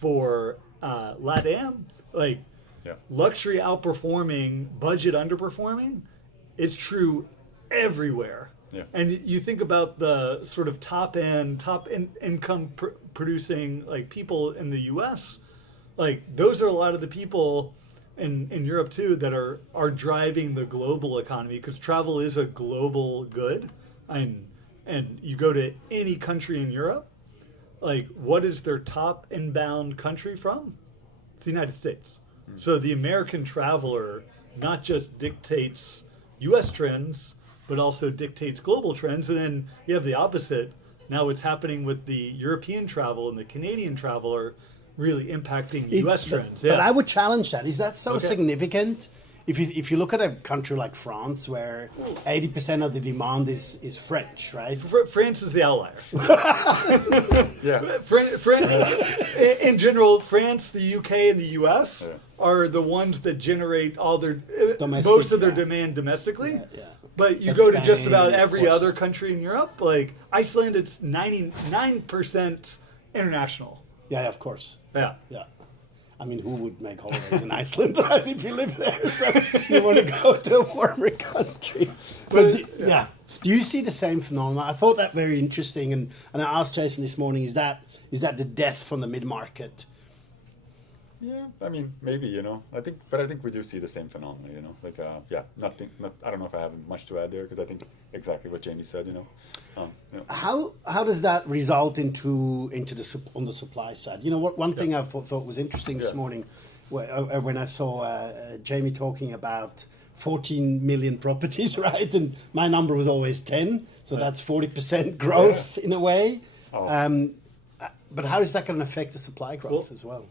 for LATAM. Like Yeah. luxury outperforming, budget underperforming. It's true everywhere. Yeah. And you think about the sort of top income producing like people in the US, like those are a lot of the people in Europe too that are driving the global economy because travel is a global good. And you go to any country in Europe, like what is their top inbound country from? It's the United States. So the American traveler not just dictates US trends, but also dictates global trends. And then you have the opposite. Now what's happening with the European travel and the Canadian traveler really impacting US trends. But I would challenge that. Is that so Okay. significant? If you look at a country like France, where 80% of the demand is French, right? France is the outlier. Yeah. In general, France, the UK, and the US Yeah. are the ones that generate all their Domestic, most of their yeah. demand domestically. Yeah. But you But go to just Spain, about of every course. other country in Europe, like Iceland, it's 99% international. Yeah, of course. Yeah. Yeah. I mean, who would make holidays in Iceland, right, if you live there? So you want to go to a warmer country. So yeah. Do you see the same phenomenon? I thought that very interesting, and I asked Jason this morning, is that the death from the mid-market? Yeah, I mean, maybe, I think we do see the same phenomenon, I don't know if I have much to add there, because I think exactly what Jamie said, How does that result into on the supply side? One thing I thought was interesting this Yeah. morning, when I saw Jamie talking about 14 million properties, right? And my number was always 10, so that's 40% growth in a way. Oh. But how is that going to affect the supply growth as well?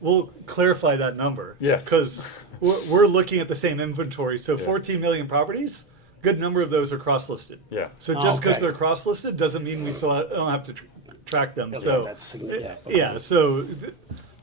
We'll clarify that number. Yes. Because we're looking at the same inventory. So 14 million properties, good number of those are cross-listed. Yeah. So just because Okay. they're cross-listed doesn't mean we still don't have to track them. Yeah, So that's yeah. So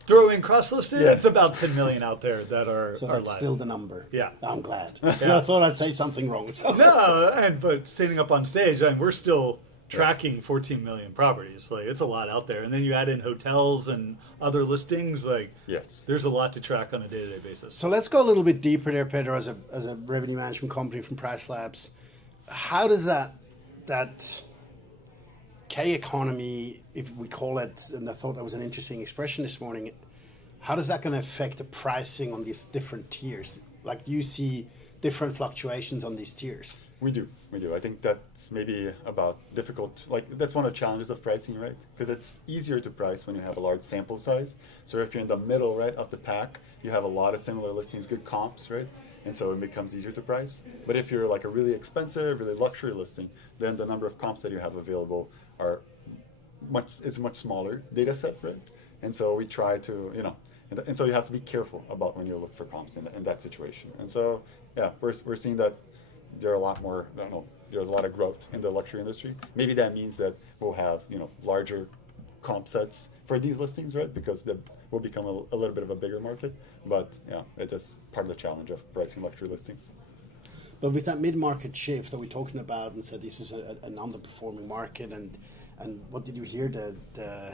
throw in cross-listed, Yeah. it's about 10 million out there that are So are that's live. still the number. Yeah. I'm glad. Yeah. I thought I'd say something wrong. So. No, but standing up on stage, we're still tracking 14 million properties. Like, it's a lot out there. And then you add in hotels and other listings. Like, Yes. there's a lot to track on a day-to-day basis. So let's go a little bit deeper there, Pedro, as a revenue management company from Price Labs. How does that K economy, if we call it, and I thought that was an interesting expression this morning, how does that going to affect the pricing on these different tiers? Like, do you see different fluctuations on these tiers? We do. I think that's maybe about difficult. Like, that's one of the challenges of pricing, right? Because it's easier to price when you have a large sample size. So if you're in the middle, right, of the pack, you have a lot of similar listings, good comps, right? And so it becomes easier to price. But if you're like a really expensive, really luxury listing, then the number of comps that you have available are it's a much smaller data set, right? And so we try to, and so you have to be careful about when you look for comps in that situation. And so, yeah, we're seeing that there are a lot more, I don't know, there's a lot of growth in the luxury industry. Maybe that means that we'll have, larger comp sets for these listings, right? Because that will become a little bit of a bigger market. But yeah, it is part of the challenge of pricing luxury listings. But with that mid-market shift that we're talking about, and said this is an underperforming market, and what did you hear? The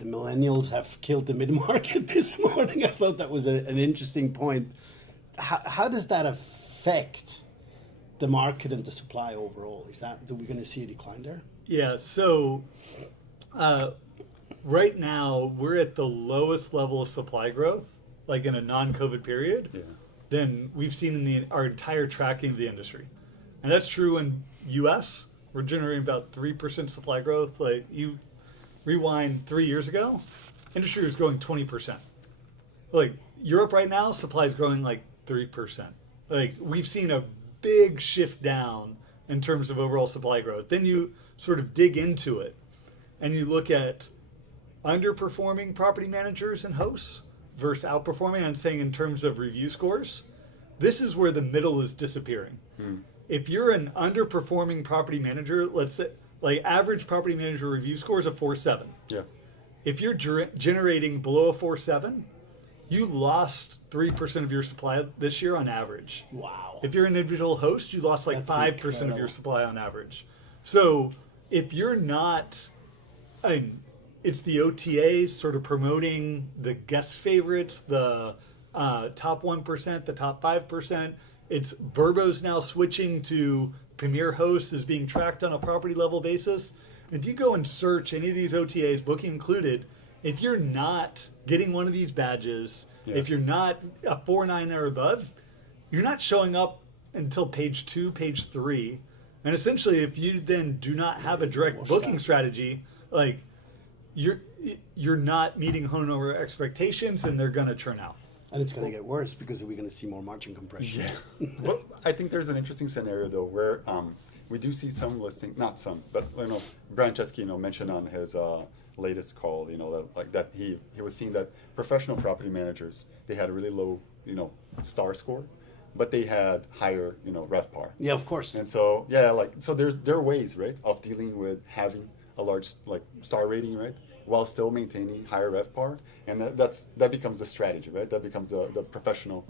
millennials have killed the mid-market this morning. I thought that was an interesting point. How does that affect the market and the are overall? Are we going to see a decline there? Yeah, so right now we're at the lowest level of supply growth, like in a non-COVID period, than we've seen in our entire tracking of the industry. And that's true in US. We're generating about 3% supply growth. Like, you rewind 3 years ago, industry was growing 20%. Like, Europe right now, supply is growing like 3%. Like, we've seen a big shift down in terms of overall supply growth. Then you sort of dig into it and you look at underperforming property managers and hosts versus outperforming. I'm saying in terms of review scores, this is where the middle is disappearing. If you're an underperforming property manager, let's say, like, average property manager review score is a 4.7. Yeah. If you're generating below a 4.7, you lost 3% of your supply this year on average. Wow. If you're an individual host, you lost like That's 5% of incredible. your supply on average. So if you're not, it's the OTAs sort of promoting the guest favorites, the top 1%, the top 5%. It's Vrbo's now switching to Premier Hosts is being tracked on a property level basis. And if you go and search any of these OTAs, booking included, if you're not getting one of these badges, if you're not a 4.9 or above, you're not showing up until page 2, page 3. And essentially, if you then do not have a direct booking strategy, like, you're not meeting homeowner expectations, and they're going to churn out. And it's going to get worse because we're going to see more margin compression. Well, I think there's an interesting scenario though where we do see some listing, not some, but Brian Chesky mentioned on his latest call, that he was seeing that professional property managers, they had a really low star score, but they had higher RevPAR. Yeah, of course. And so so there are ways, right, of dealing with having a large star rating, right, while still maintaining higher RevPAR, and that becomes the strategy, right? That becomes the professional,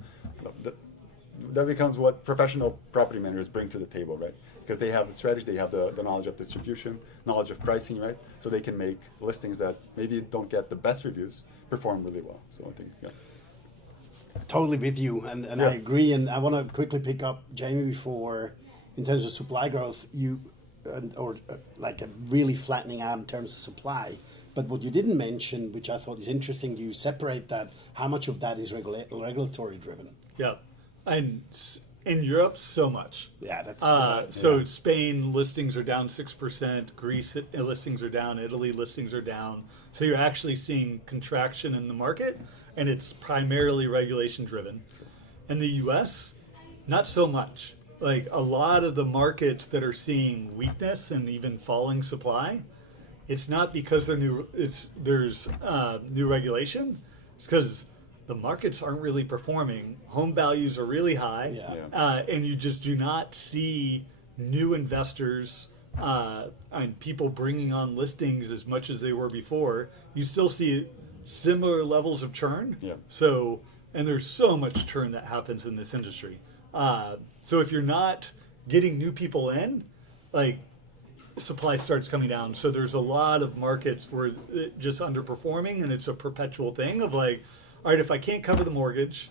that becomes what professional property managers bring to the table, right? Because they have the strategy, they have the knowledge of distribution, knowledge of pricing, right? So they can make listings that maybe don't get the best reviews perform really well. So I think, Totally with you, and I agree. And I want to quickly pick up Jamie before, in terms of supply growth, like a really flattening out in terms of supply. But what you didn't mention, which I thought is interesting, you separate that. How much of that is regulatory driven? Yeah, and in Europe, so much. Yeah, that's Spain listings are down 6%. Greece listings are down. Italy listings are down. So you're actually seeing contraction in the market, and it's primarily regulation driven. In the U.S., not so much. Like, a lot of the markets that are seeing weakness and even falling supply, it's not because there's new regulation. It's because the markets aren't really performing. Home values are really high, and you just do not see new investors and people bringing on listings as much as they were before. You still see similar levels of churn. Yeah. So, and there's so much churn that happens in this industry. So if you're not getting new people in, like, supply starts coming down. So there's a lot of markets where it just underperforming, and it's a perpetual thing of like, all right, if I can't cover the mortgage,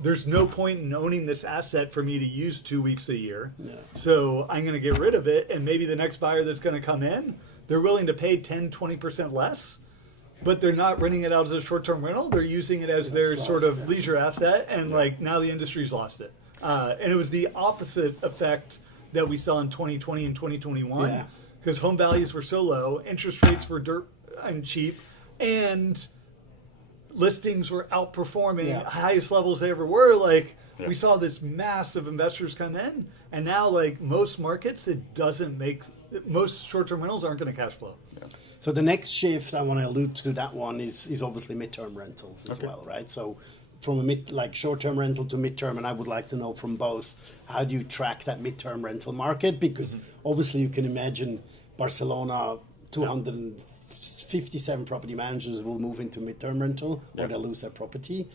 there's no point in owning this asset for me to use 2 weeks a year. Yeah. So I'm going to get rid of it, and maybe the next buyer that's going to come in, they're willing to pay 10, 20% less, but they're not renting it out as a short-term rental. They're using it as their sort of leisure asset, and like now the industry's lost it. And it was the opposite effect that we saw in 2020 and 2021 Yeah. because home values were so low, interest rates were dirt and cheap, and listings were outperforming Yeah. highest levels they ever were. Like Yeah. we saw this massive investors come in, and now like most markets, most short-term rentals aren't going to cash flow. So the next shift I want to allude to that one is obviously midterm rentals as Okay. well, right? So from a short-term rental to midterm, and I would like to know from both, how do you track that midterm rental market? Because obviously you can imagine Barcelona, 257 property managers will move into midterm rental or Yeah. they'll lose their property.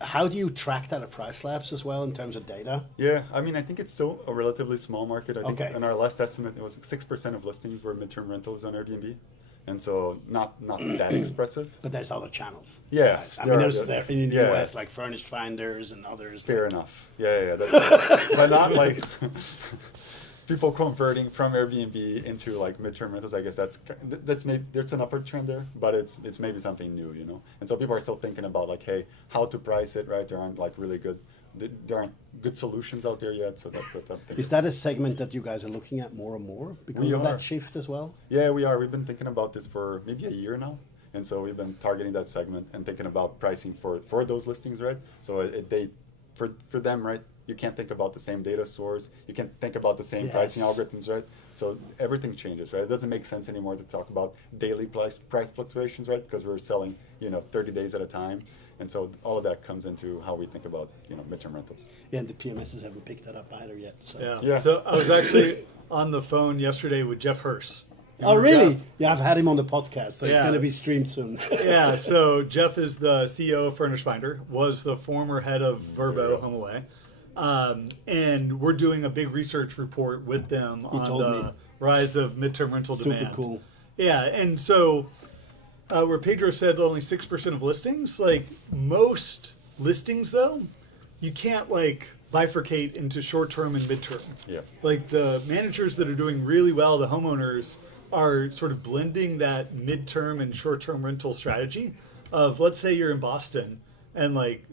How do you track that at Price Labs as well in terms of data? Yeah, I mean, I think it's still a relatively small market. I think Okay. in our last estimate, it was 6% of listings were midterm rentals on Airbnb, and so not that expressive. But there's other channels. Yes, I mean, there's are- there in the yes. US like Furnished Finders and others. Fair like- enough. Yeah, that's but not like people converting from Airbnb into like midterm rentals. I guess that's maybe there's an upward trend there, but it's maybe something new, you know. And so people are still thinking about like, hey, how to price it, right? There aren't like really good, there aren't good solutions out there yet. So that's up there. Is that a segment that you guys are looking at more and more because We of are. that shift as well? Yeah, we are. We've been thinking about this for maybe a year now. And so we've been targeting that segment and thinking about pricing for those listings, right? So for them, right, you can't think about the same data source. You can't think about the same pricing Yes. algorithms, right? So everything changes, right? It doesn't make sense anymore to talk about daily price fluctuations, right? Because we're selling, 30 days at a time. And so all of that comes into how we think about, midterm rentals. Yeah, and the PMSs haven't picked that up either yet. So. Yeah. Yeah. So I was actually on the phone yesterday with Jeff Hurst. You Oh, remember really? Jeff? Yeah, I've had him on the podcast, so it's Yeah. going to be streamed soon. Yeah, so Jeff is the CEO of Furnished Finder, was the former head of Verbo HomeAway. And we're doing a big research report with them on told the me. rise of midterm rental Super demand. cool. Yeah, and so where Pedro said only 6% of listings, like most listings though, you can't like bifurcate into short-term and midterm. Yeah. Like the managers that are doing really well, the homeowners, are sort of blending that midterm and short-term rental strategy of, let's say you're in Boston and like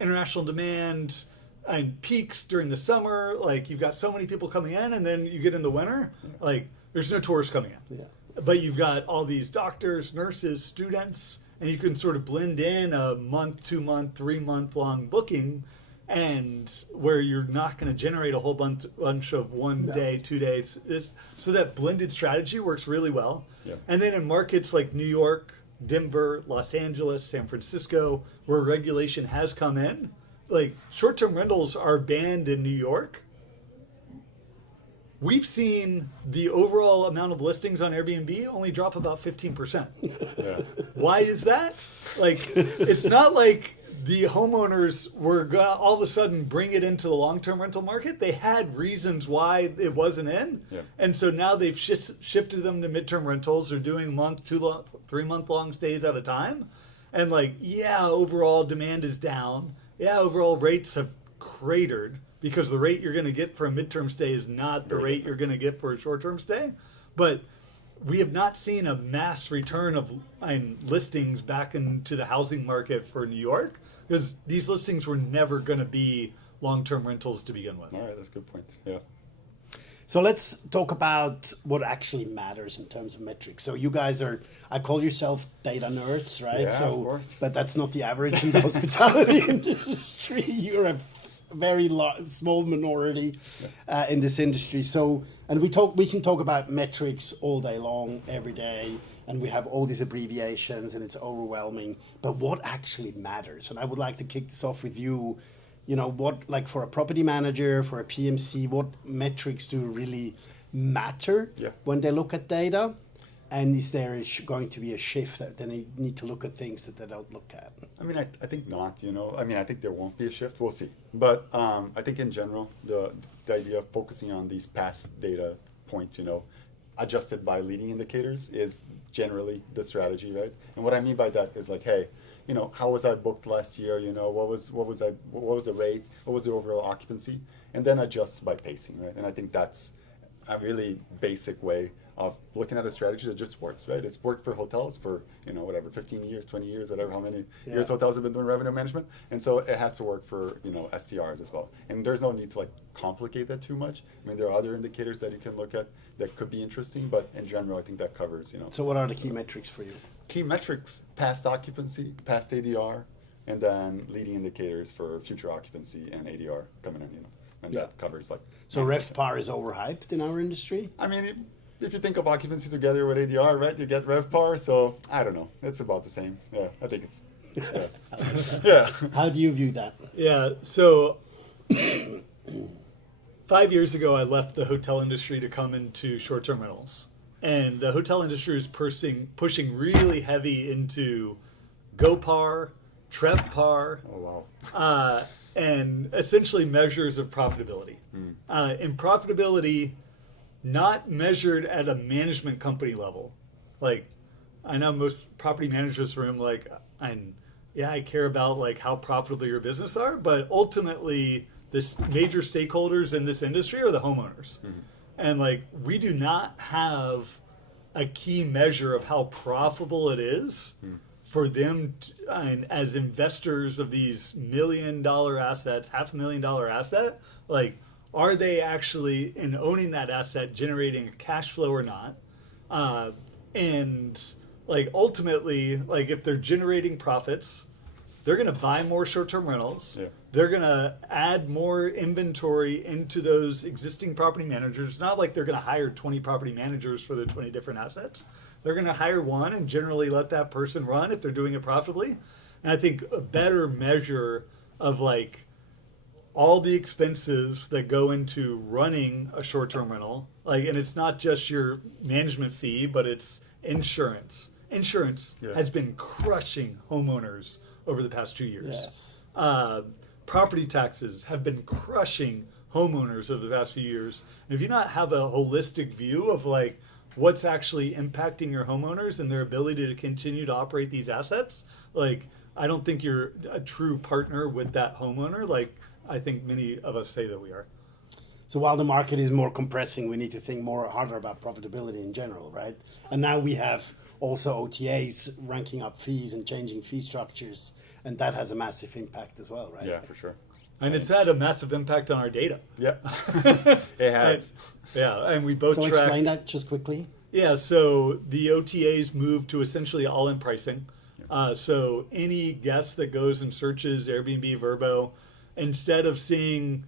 international demand and peaks during the summer, like you've got so many people coming in, and then you get in the winter, like there's no tourists coming in. Yeah. But you've got all these doctors, nurses, students, and you can sort of blend in a month, 2 month, 3 month long booking, and where you're not going to generate a whole bunch of 1 day, 2 days. So that blended strategy works really well. Yeah. And then in markets like New York, Denver, Los Angeles, San Francisco, where regulation has come in, like short-term rentals are banned in New York. We've seen the overall amount of listings on Airbnb only drop about 15%. Yeah. Why is that? Like, it's not like the homeowners were going to all of a sudden bring it into the long-term rental market. They had reasons why it wasn't in. Yeah. And so now they've shifted them to midterm rentals. They're doing 3 month long stays at a time. And like, yeah, overall demand is down. Yeah, overall rates have cratered because the rate you're going to get for a midterm stay is not the rate you're going to get for a short-term stay. But we have not seen a mass return of listings back into the housing market for New York because these listings were never going to be long-term rentals to begin with. All right, that's a good point. Yeah. So let's talk about what actually matters in terms of metrics. So you guys I call yourself data nerds, right? Yeah, so, of course. But that's not the average in the hospitality industry. You're a very small minority in this industry. So, and we can talk about metrics all day long, every day, and we have all these abbreviations, and it's overwhelming. But what actually matters? And I would like to kick this off with you. What, like for a property manager, for a PMC, what metrics do really matter Yeah. when they look at data? And is there going to be a shift that they need to look at things that they don't look at? I mean, I think not, I mean, I think there won't be a shift. We'll see. But I think in general, the idea of focusing on these past data points, adjusted by leading indicators is generally the strategy, right? And what I mean by that is like, hey, how was I booked last year? What was the rate? What was the overall occupancy? And then adjust by pacing, right? And I think that's a really basic way of looking at a strategy that just works, right? It's worked for hotels for, 15 years, 20 years, whatever, how many years hotels have been doing revenue management. And so it has to work for, STRs as well. And there's no need to complicate that too much. I mean, there are other indicators that you can look at that could be interesting, but in general, I think that covers, So what are the key metrics for you? Key metrics: past occupancy, past ADR, and then leading indicators for future occupancy and ADR coming in, and that covers So RevPAR is overhyped in our industry? I mean, if you think of occupancy together with ADR, right, you get RevPAR. So I don't know, it's about the same. Yeah, I think it's. Yeah. Yeah. How do you view that? Yeah. So 5 years ago, I left the hotel industry to come into short-term rentals, and the hotel industry is pushing really heavy into GoPAR, TrevPAR. Oh wow. And essentially measures of profitability. And profitability not measured at a management company level. Like, I know most property managers room, I care about how profitable your business are, but ultimately this major stakeholders in this industry are the homeowners. And we do not have a key measure of how profitable it is for them and as investors of these $1 million assets, $500,000 asset, are they actually, in owning that asset, generating cash flow or not? And ultimately, if they're generating profits, they're going to buy more short-term rentals. Yeah. They're going to add more inventory into those existing property managers. It's not like they're going to hire 20 property managers for the 20 different assets. They're going to hire one and generally let that person run if they're doing it profitably. And I think a better measure of all the expenses that go into running a short-term rental, and it's not just your management fee, but it's insurance. Insurance has been crushing homeowners over the past 2 years. Yes. Property taxes have been crushing homeowners over the past few years. And if you not have a holistic view of what's actually impacting your homeowners and their ability to continue to operate these assets, I don't think you're a true partner with that homeowner. I think many of us say that we are. So while the market is more compressing, we need to think harder about profitability in general, right? And now we have also OTAs ranking up fees and changing fee structures, and that has a massive impact as well, right? Yeah, for sure. And it's had a massive impact on our data. Yeah, it has. And we both So track. explain that just quickly. Yeah, so the OTAs moved to essentially all-in pricing. So any guest that goes and searches Airbnb, Vrbo, instead of seeing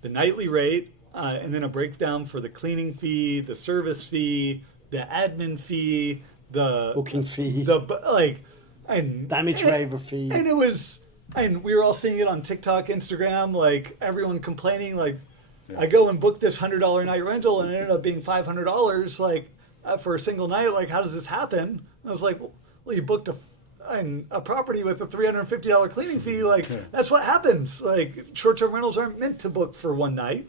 the nightly rate and then a breakdown for the cleaning fee, the service fee, the admin fee, the Booking fee. And Damage waiver fee. And it was, and we were all seeing it on TikTok, Instagram, everyone complaining, I go and book this $100 night rental and it ended up being $500, for a single night. How does this happen? And I was like, well, you booked a property with a $350 cleaning fee. That's what happens. Short-term rentals aren't meant to book for one night.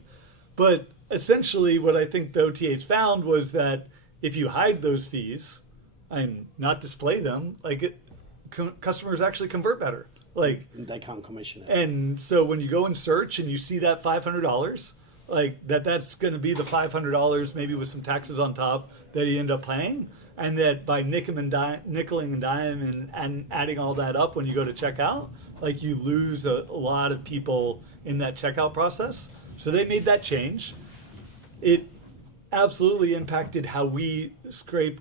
But essentially what I think the OTAs found was that if you hide those fees and not display them, customers actually convert better. They can't commission it. And so when you go and search and you see that $500, that's going to be the $500 maybe with some taxes on top that you end up paying. And that by nickeling and diming and adding all that up when you go to check out, you lose a lot of people in that checkout process. So they made that change. It absolutely impacted how we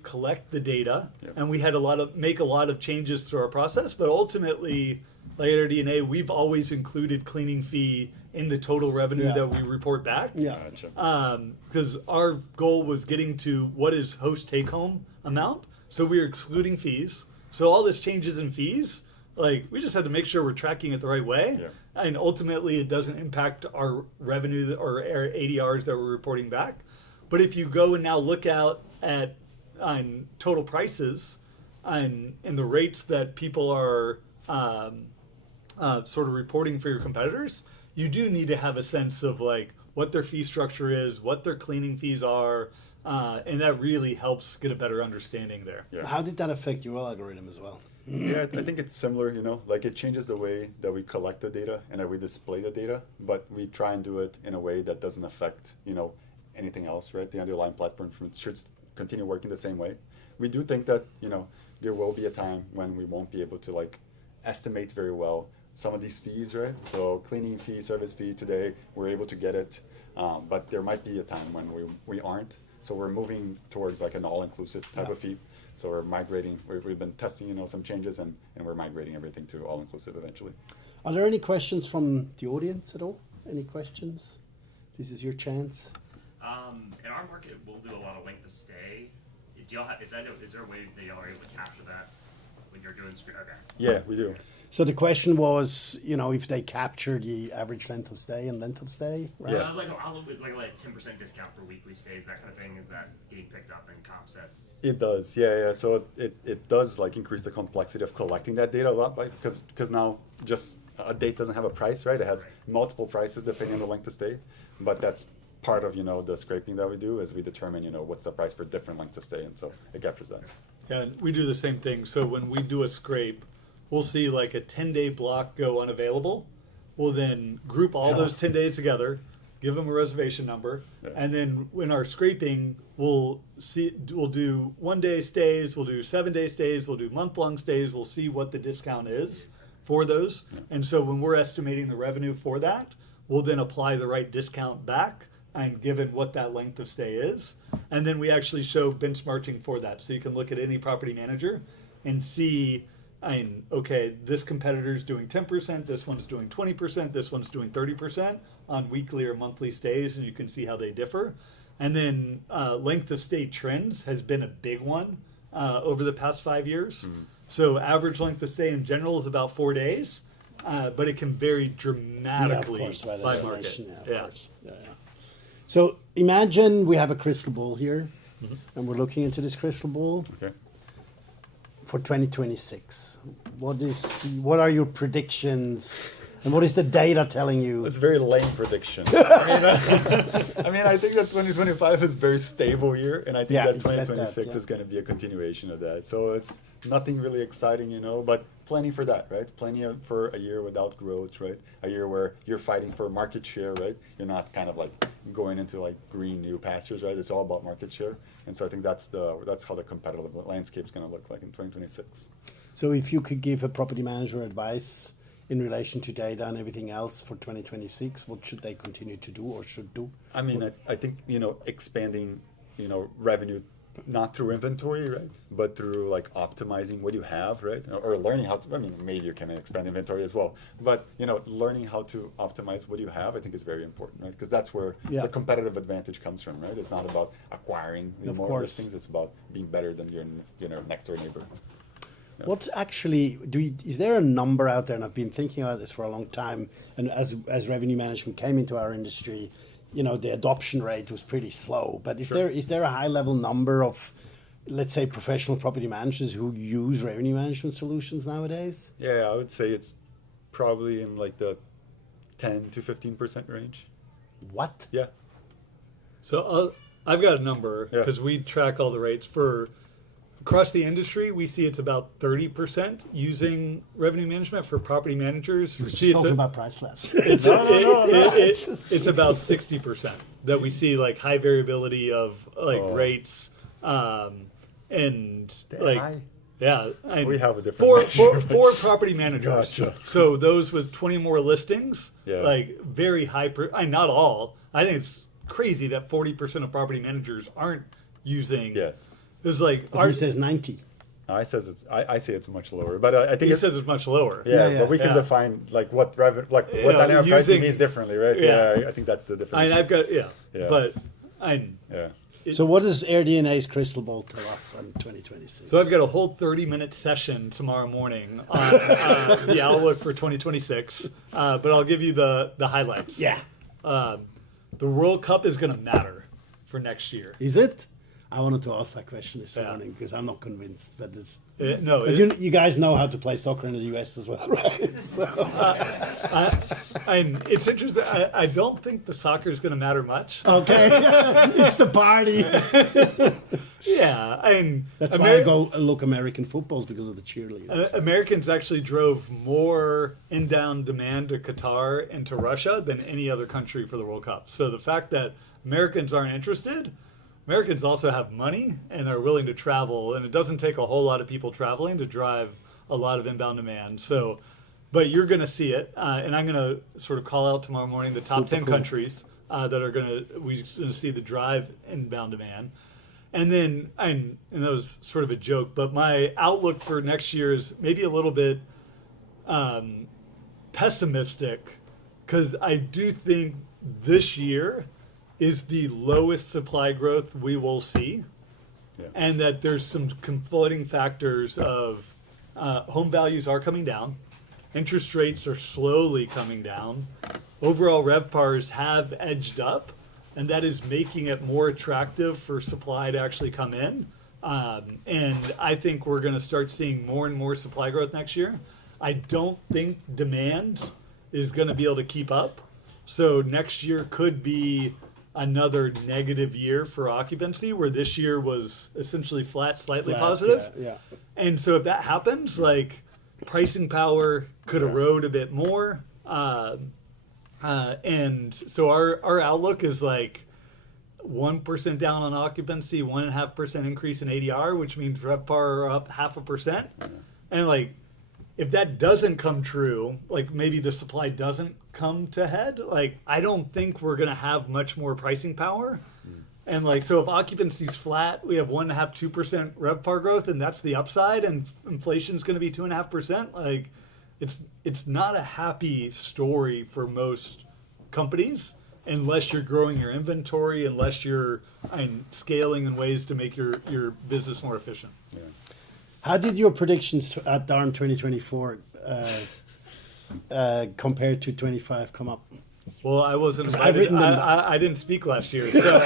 collect the data, and we had make a lot of changes through our process. But ultimately, at our DNA, we've always included cleaning fee in the total revenue that we report back. Yeah. Because our goal was getting to what is host take-home amount. So we were excluding fees. So all this changes in fees, we just had to make sure we're tracking it the right way. Yeah. And ultimately, it doesn't impact our revenue or our ADRs that we're reporting back. But if you go and now look out at on total prices and the rates that people are sort of reporting for your competitors, you do need to have a sense of like what their fee structure is, what their cleaning fees are, and that really helps get a better understanding there. Yeah. How did that affect your algorithm as well? Yeah, I think it's similar, like it changes the way that we collect the data and that we display the data, but we try and do it in a way that doesn't affect, anything else, right? The underlying platform should continue working the same way. We do think that, there will be a time when we won't be able to like estimate very well some of these fees, right? So cleaning fee, service fee today, we're able to get it, but there might be a time when we aren't. So we're moving towards like an all-inclusive type of fee. So we're migrating, we've been testing, some changes and we're migrating everything to all-inclusive eventually. Are there any questions from the audience at all? Any questions? This is your chance. In our market, we'll do a lot of length of stay. Do y'all have, is there a way that y'all are able to capture that when you're doing screen? Okay. Yeah, we do. So the question was, if they capture the average length of stay and length of stay, right? Yeah. Like 10% discount for weekly stays, that kind of thing. Is that getting picked up in comp sets? It does, yeah. So it does like increase the complexity of collecting that data a lot, like because now just a date doesn't have a price, right? It has multiple prices depending on the length of stay, but that's part of the scraping that we do is we determine what's the price for different lengths of stay, and so it captures that. Yeah, and we do the same thing. So when we do a scrape, we'll see like a 10-day block go unavailable. We'll then group all those 10 days together, give them a reservation number, and then when our scraping, we'll do 1-day stays, we'll do 7-day stays, we'll do month-long stays. We'll see what the discount is for those, and so when we're estimating the revenue for that, we'll then apply the right discount back, and given what that length of stay is, and then we actually show benchmarking for that, so you can look at any property manager and see. Okay, this competitor's doing 10%, this one's doing 20%, this one's doing 30% on weekly or monthly stays, and you can see how they differ. And then length of stay trends has been a big one over the past 5 years. Mm-hmm. So average length of stay in general is about 4 days, but it can vary dramatically by market. Yeah. So imagine we have a crystal ball here, and we're looking into this crystal ball. Okay. For 2026, what are your predictions, and what is the data telling you? It's a very lame prediction. I think that 2025 is a very stable year, and I think that 2026 is going to be a continuation of that. So it's nothing really exciting, but plenty for that, right? Plenty for a year without growth, right? A year where you're fighting for market share, right? You're not kind of like going into like green new pastures, right? It's all about market share. And so I think that's how the competitive landscape is going to look like in 2026. So if you could give a property manager advice in relation to data and everything else for 2026, what should they continue to do or should do? I think, expanding, revenue, not through inventory, right? But through like optimizing what you have, right? Or learning how to, maybe you can expand inventory as well. But, learning how to optimize what you have, I think is very important, right? Because that's where the competitive advantage comes from, right? It's not about acquiring more listings. It's about being better than your next door neighbor. Yeah. What actually, is there a number out there, and I've been thinking about this for a long time, and as revenue management came into our industry, the adoption rate was pretty slow. But is there a high level number of, let's say, professional property managers who use revenue management solutions nowadays? Yeah, I would say it's probably in like the 10 to 15% range. What? Yeah. So I've got a number because we track all the rates for across the industry. We see it's about 30% using revenue management for property managers. We're talking about price labs. It's about 60% that we see like high variability of like rates and like high? Yeah, we have a different four property managers. Gotcha. So those with 20 more listings, Yeah. like very high. Not all. I think it's crazy that 40% of property managers aren't using. Yes. It's like He says 90. I say it's much lower, but I think he says it's much lower. Yeah, but we can define like what what dynamic pricing means differently, right? Yeah, I think that's the difference. I've got but yeah. So what does AirDNA's crystal ball tell us on 2026? So I've got a whole 30-minute session tomorrow morning on the outlook for 2026, but I'll give you the highlights. Yeah. The World Cup is going to matter for next year. Is it? I wanted to ask that question this Yeah. morning because I'm not convinced. But it's No, but you guys know how to play soccer in the US as well, right? it's interesting. I don't think the soccer is going to matter much. Okay, it's the party. Yeah, That's why I go look American footballs because of the cheerleaders. Americans actually drove more inbound demand to Qatar and to Russia than any other country for the World Cup. So the fact that Americans aren't interested, Americans also have money and they're willing to travel, and it doesn't take a whole lot of people traveling to drive a lot of inbound demand. So, but you're going to see it, and I'm going to sort of call out tomorrow morning the top Super 10 cool. countries that are going to see the drive inbound demand. And then, and that was sort of a joke, but my outlook for next year is maybe a little bit pessimistic, because I do think this year is the lowest supply growth we will see, Yeah. and that there's some conflicting factors of home values are coming down, interest rates are slowly coming down, overall RevPARs have edged up, and that is making it more attractive for supply to actually come in. And I think we're going to start seeing more and more supply growth next year. I don't think demand is going to be able to keep up. So next year could be another negative year for occupancy, where this year was essentially flat, slightly positive. Yeah. And so if that happens, like pricing power could erode a bit more. And so our outlook is like 1% down on occupancy, 1.5% increase in ADR, which means RevPAR are up 0.5%. And like, if that doesn't come true, like maybe the supply doesn't come to head, like I don't think we're gonna have much more pricing power. And like, so if occupancy's flat, we have 1.5%, 2% RevPAR growth, and that's the upside, and inflation's going to be 2.5%. Like, it's not a happy story for most companies unless you're growing your inventory, unless you're scaling in ways to make your business more efficient. Yeah. How did your predictions at DARM 2024 compared to 25 come up? Well, I wasn't 'Cause I've invited. written them I didn't speak last year, so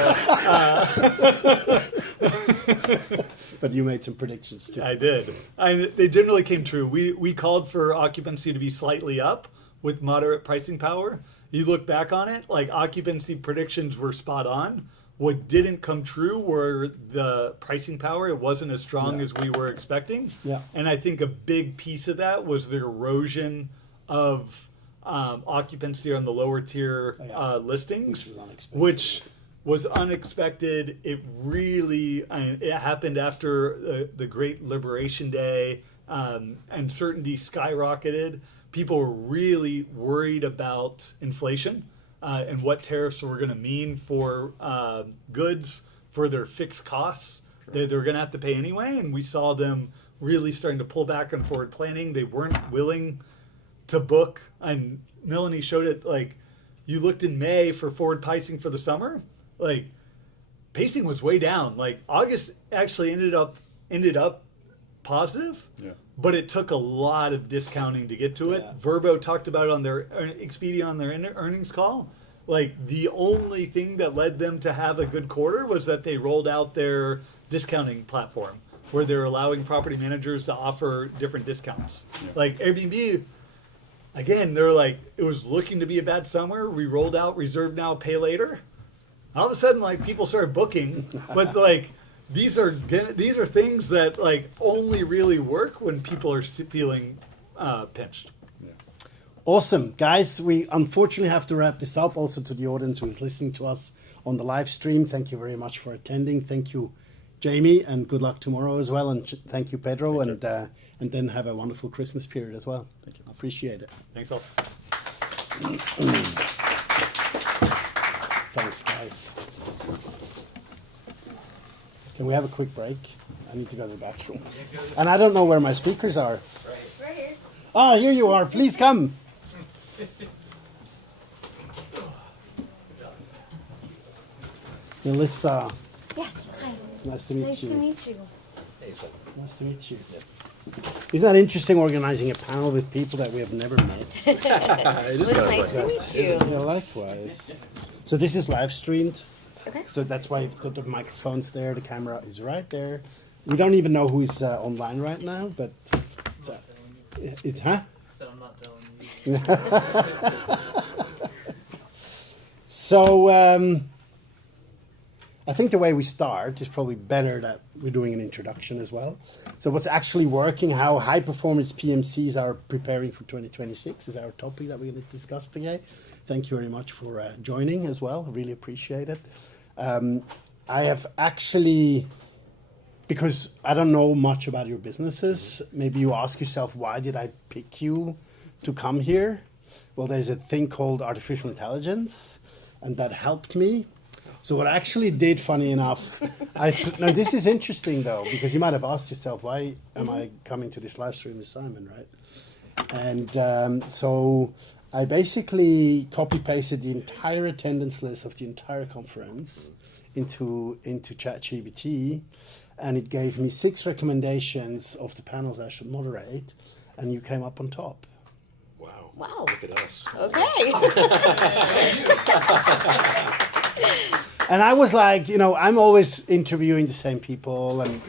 But you made some predictions too. I did. They generally came true. We called for occupancy to be slightly up with moderate pricing power. You look back on it, like occupancy predictions were spot on. What didn't come true were the pricing power. It wasn't as strong as we were expecting. Yeah. And I think a big piece of that was the erosion of occupancy on the lower tier listings, which was unexpected. It really, it happened after the Great Liberation Day. Uncertainty skyrocketed. People were really worried about inflation and what tariffs were going to mean for goods, for their fixed costs that they're going to have to pay anyway. And we saw them really starting to pull back on forward planning. They weren't willing to book. And Melanie showed it, like, you looked in May for forward pricing for the summer, like pacing was way down. Like August actually ended up positive, but it took a lot of discounting to get to it. Yeah. Verbo talked about it on their Expedia on their earnings call. Like the only thing that led them to have a good quarter was that they rolled out their discounting platform where they're allowing property managers to offer different discounts. Like Airbnb, again, they're like, it was looking to be a bad summer. We rolled out reserve now, pay later. All of a sudden, like people started booking, but like these are things that like only really work when people are feeling pinched. Awesome, guys. We unfortunately have to wrap this up. Also to the audience who is listening to us on the live stream, thank you very much for attending. Thank you, Jamie, and good luck tomorrow as well. And thank you, Pedro, and then have a wonderful Christmas period as well. Thank you. Appreciate it. Thanks all. Thanks, guys. Can we have a quick break? I need to go to the bathroom. And I don't know where my speakers are. Right here. Ah, here you are. Please come. Melissa, Yes. Hi. nice to meet Nice you. to meet you. Nice to meet you. Isn't that interesting organizing a panel with people that we have never met? It was nice to meet you. Yeah, likewise. So this is live streamed. Okay. So that's why you've got the microphones there. The camera is right there. We don't even know who's online right now, but it's huh? So I'm not telling you. So I think the way we start is probably better that we're doing an introduction as well. So what's actually working, how high-performance PMCs are preparing for 2026 is our topic that we're going to discuss today. Thank you very much for joining as well. I really appreciate it. I have actually, because I don't know much about your businesses, maybe you ask yourself, why did I pick you to come here? Well, there's a thing called artificial intelligence, and that helped me. So what I actually did, funny enough, now this is interesting though, because you might have asked yourself, why am I coming to this live stream with Simon, right? And so I basically copy-pasted the entire attendance list of the entire conference into ChatGPT, and it gave me 6 recommendations of the panels I should moderate, and you came up on top. Wow. Wow. Look at us. Okay. And I was like, I'm always interviewing the same people, and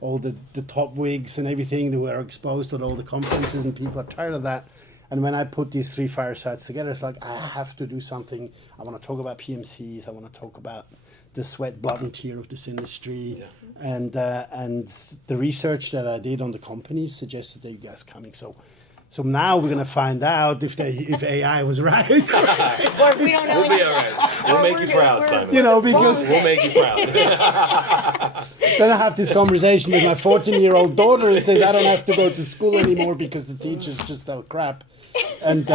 all the top wigs and everything that were exposed at all the conferences, and people are tired of that. And when I put these 3 firesides together, it's like, I have to do something. I want to talk about PMCs. I want to talk about the sweat, blood, and tear of this industry. Yeah. And the research that I did on the companies suggested that you guys coming. So now we're going to find out if AI was right. Or if we don't know. We'll be all right. We'll make you proud, Simon. Because We'll make you proud. then I have this conversation with my 14-year-old daughter and says I don't have to go to school anymore because the teachers just tell crap. And,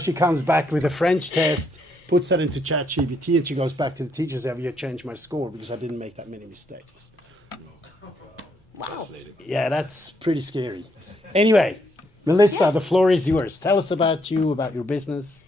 she comes back with a French test, puts that into ChatGPT, and she goes back to the teacher and says, have you changed my score because I didn't make that many mistakes. Wow. Fascinating. Yeah, that's pretty scary. Anyway, Melissa, Yes. the floor is yours. Tell us about you, about your business.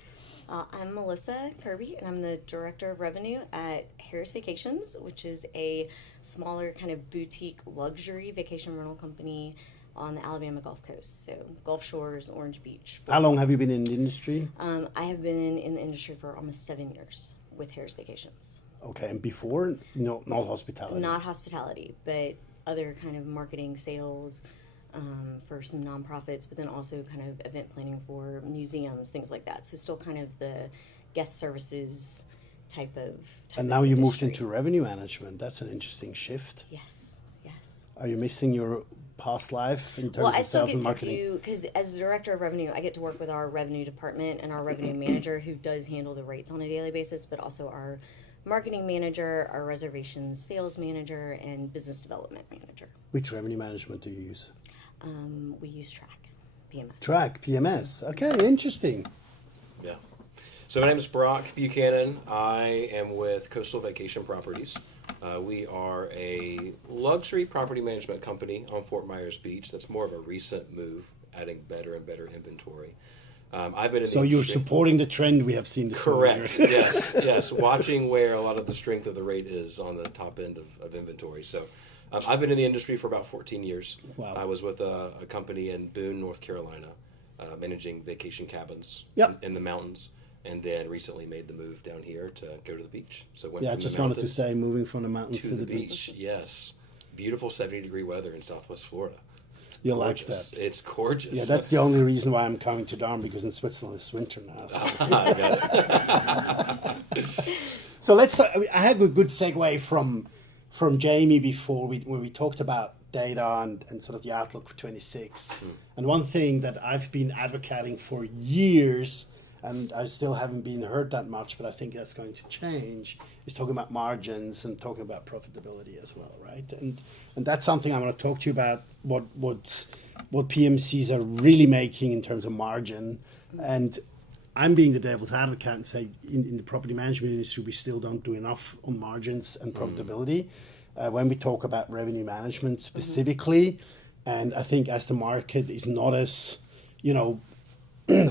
I'm Melissa Kirby, and I'm the Director of Revenue at Harris Vacations, which is a smaller kind of boutique luxury vacation rental company on the Alabama Gulf Coast. So Gulf Shores, Orange Beach. How long have you been in the industry? I have been in the industry for almost 7 years with Harris Vacations. Okay, and before, no, not hospitality. Not hospitality, but other kind of marketing, sales, for some nonprofits, but then also kind of event planning for museums, things like that. So still kind of the guest services type of. And now you moved industry. into revenue management. That's an interesting shift. Yes, yes. Are you missing your past life in terms Well, I of still sales get and to marketing? do, because as Director of Revenue, I get to work with our revenue department and our revenue manager who does handle the rates on a daily basis, but also our marketing manager, our reservations sales manager, and business development manager. Which revenue management do you use? We use Track, PMS. Track, PMS. Okay, interesting. Yeah. So my name is Brock Buchanan. I am with Coastal Vacation Properties. We are a luxury property management company on Fort Myers Beach. That's more of a recent move, adding better and better inventory. I've been in the So you're industry- supporting the trend we have seen this morning. Correct. Yes. Watching where a lot of the strength of the rate is on the top end of inventory. So I've been in the industry for about 14 years. Wow. I was with a company in Boone, North Carolina, managing vacation cabins Yep. in the mountains, and then recently made the move down here to go to the beach. So went Yeah, I from just the wanted to mountains say, moving from the mountains to the beach. Yes. Beautiful 70-degree weather in Southwest Florida. It's You'll like gorgeous. that. It's gorgeous. Yeah, that's the only reason why I'm coming to DARM, because in Switzerland it's winter now. So, I got it. so let's. I had a good segue from Jamie before when we talked about data and sort of the outlook for 26. And one thing that I've been advocating for years, and I still haven't been heard that much, but I think that's going to change, is talking about margins and talking about profitability as well, right? And that's something I want to talk to you about, what PMCs are really making in terms of margin. And I'm being the devil's advocate and say in the property management industry, we still don't do enough on margins and profitability. When we talk about revenue management specifically, and I think as the market is not as,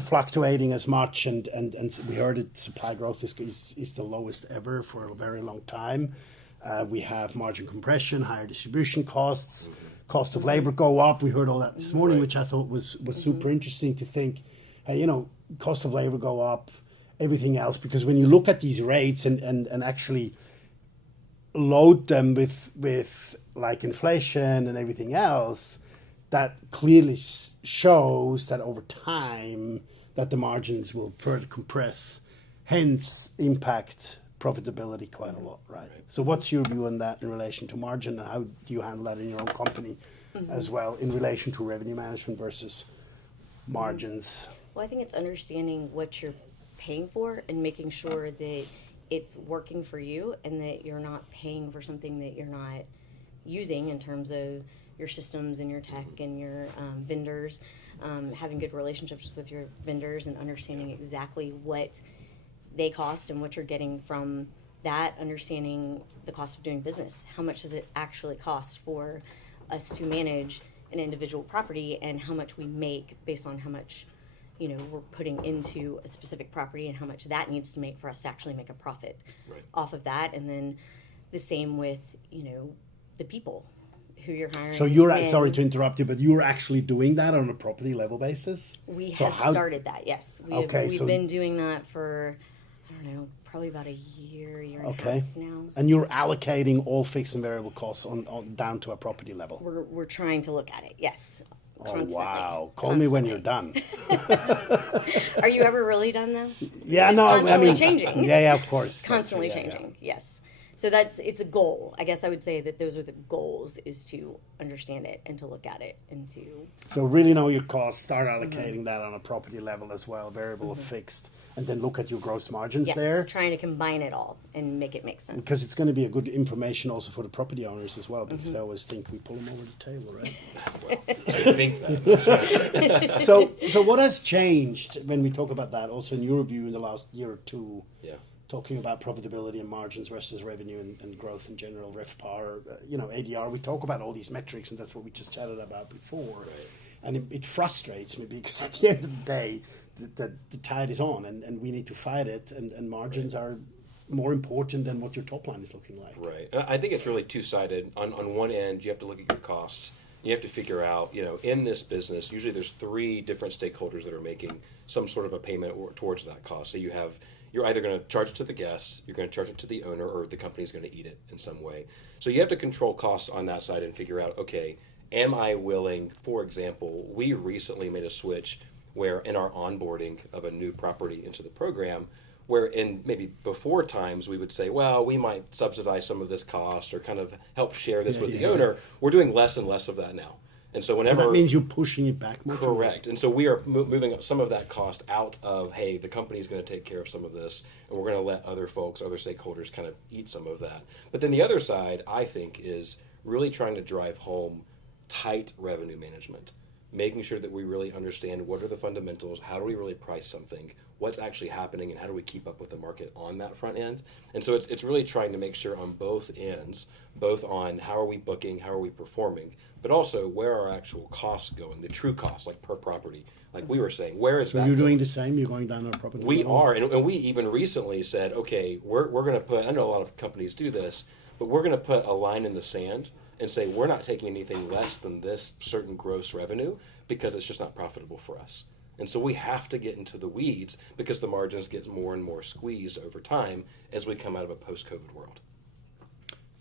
fluctuating as much, and we heard that supply growth is the lowest ever for a very long time. We have margin compression, higher distribution costs, cost of labor go up. We heard all that this morning, which I thought was super interesting to think, hey, cost of labor go up, everything else, because when you look at these rates and actually load them with like inflation and everything else, that clearly shows that over time that the margins will further compress, hence impact profitability quite a lot, right? So what's your view on that in relation to margin, and how do you handle that in your own company as well in relation to revenue management versus margins? Well, I think it's understanding what you're paying for and making sure that it's working for you and that you're not paying for something that you're not using in terms of your systems and your tech and your vendors, having good relationships with your vendors and understanding exactly what they cost and what you're getting from that, understanding the cost of doing business. How much does it actually cost for us to manage an individual property, and how much we make based on how much we're putting into a specific property and how much that needs to make for us to actually make a profit off of that. And then the same with the people who you're hiring. So you're sorry to interrupt you, but you're actually doing that on a property level basis? We So have started that, yes. We've been doing that for, I don't know, probably about a year and a half now. And you're allocating all fixed and variable costs on down to a property level? We're trying to look at it, yes. Oh, wow. Call me when you're done. Are you ever really done, though? Yeah, It's no, constantly changing. Yeah, of course. Constantly changing, yes. So it's a goal. I guess I would say that those are the goals, is to understand it and to look at it and to... So really know your costs, start allocating that on a property level as well, variable or fixed, and then look at your gross margins there. Trying to combine it all and make it make sense. Because it's going to be a good information also for the property owners as well, because they always think we pull them over the table, right? Well, I think that. That's right. So what has changed when we talk about that, also in your view, in the last year or two? Yeah. Talking about profitability and margins versus revenue and growth in general, RevPAR, ADR. We talk about all these metrics, and that's what we just chatted about before. Right. And it frustrates me because at the end of the day, the tide is on, and we need to fight it, and margins are more important than what your top line is looking like. Right. I think it's really two-sided. On one end, you have to look at your costs. You have to figure out, in this business, usually there's three different stakeholders that are making some sort of a payment towards that cost. So you're either going to charge it to the guests, you're going to charge it to the owner, or the company's going to eat it in some way. So you have to control costs on that side and figure out, okay, am I willing, for example, we recently made a switch where in our onboarding of a new property into the program, where in maybe before times we would say, well, we might subsidize some of this cost or kind of help share this with the owner. We're doing less and less of that now. And so whenever... So that means you're pushing it back more. Correct. And so we are moving some of that cost out of, hey, the company's going to take care of some of this, and we're going to let other folks, other stakeholders kind of eat some of that. But then the other side, I think, is really trying to drive home tight revenue management, making sure that we really understand what are the fundamentals, how do we really price something, what's actually happening, and how do we keep up with the market on that front end. And so it's really trying to make sure on both ends, both on how are we booking, how are we performing, but also where are our actual costs going, the true costs, like per property, like we were saying, where is that So you're doing going? the same? You're going down on property We level? are, and we even recently said, okay, we're going to put, I know a lot of companies do this, but we're going to put a line in the sand and say we're not taking anything less than this certain gross revenue because it's just not profitable for us. And so we have to get into the weeds because the margins get more and more squeezed over time as we come out of a post-COVID world.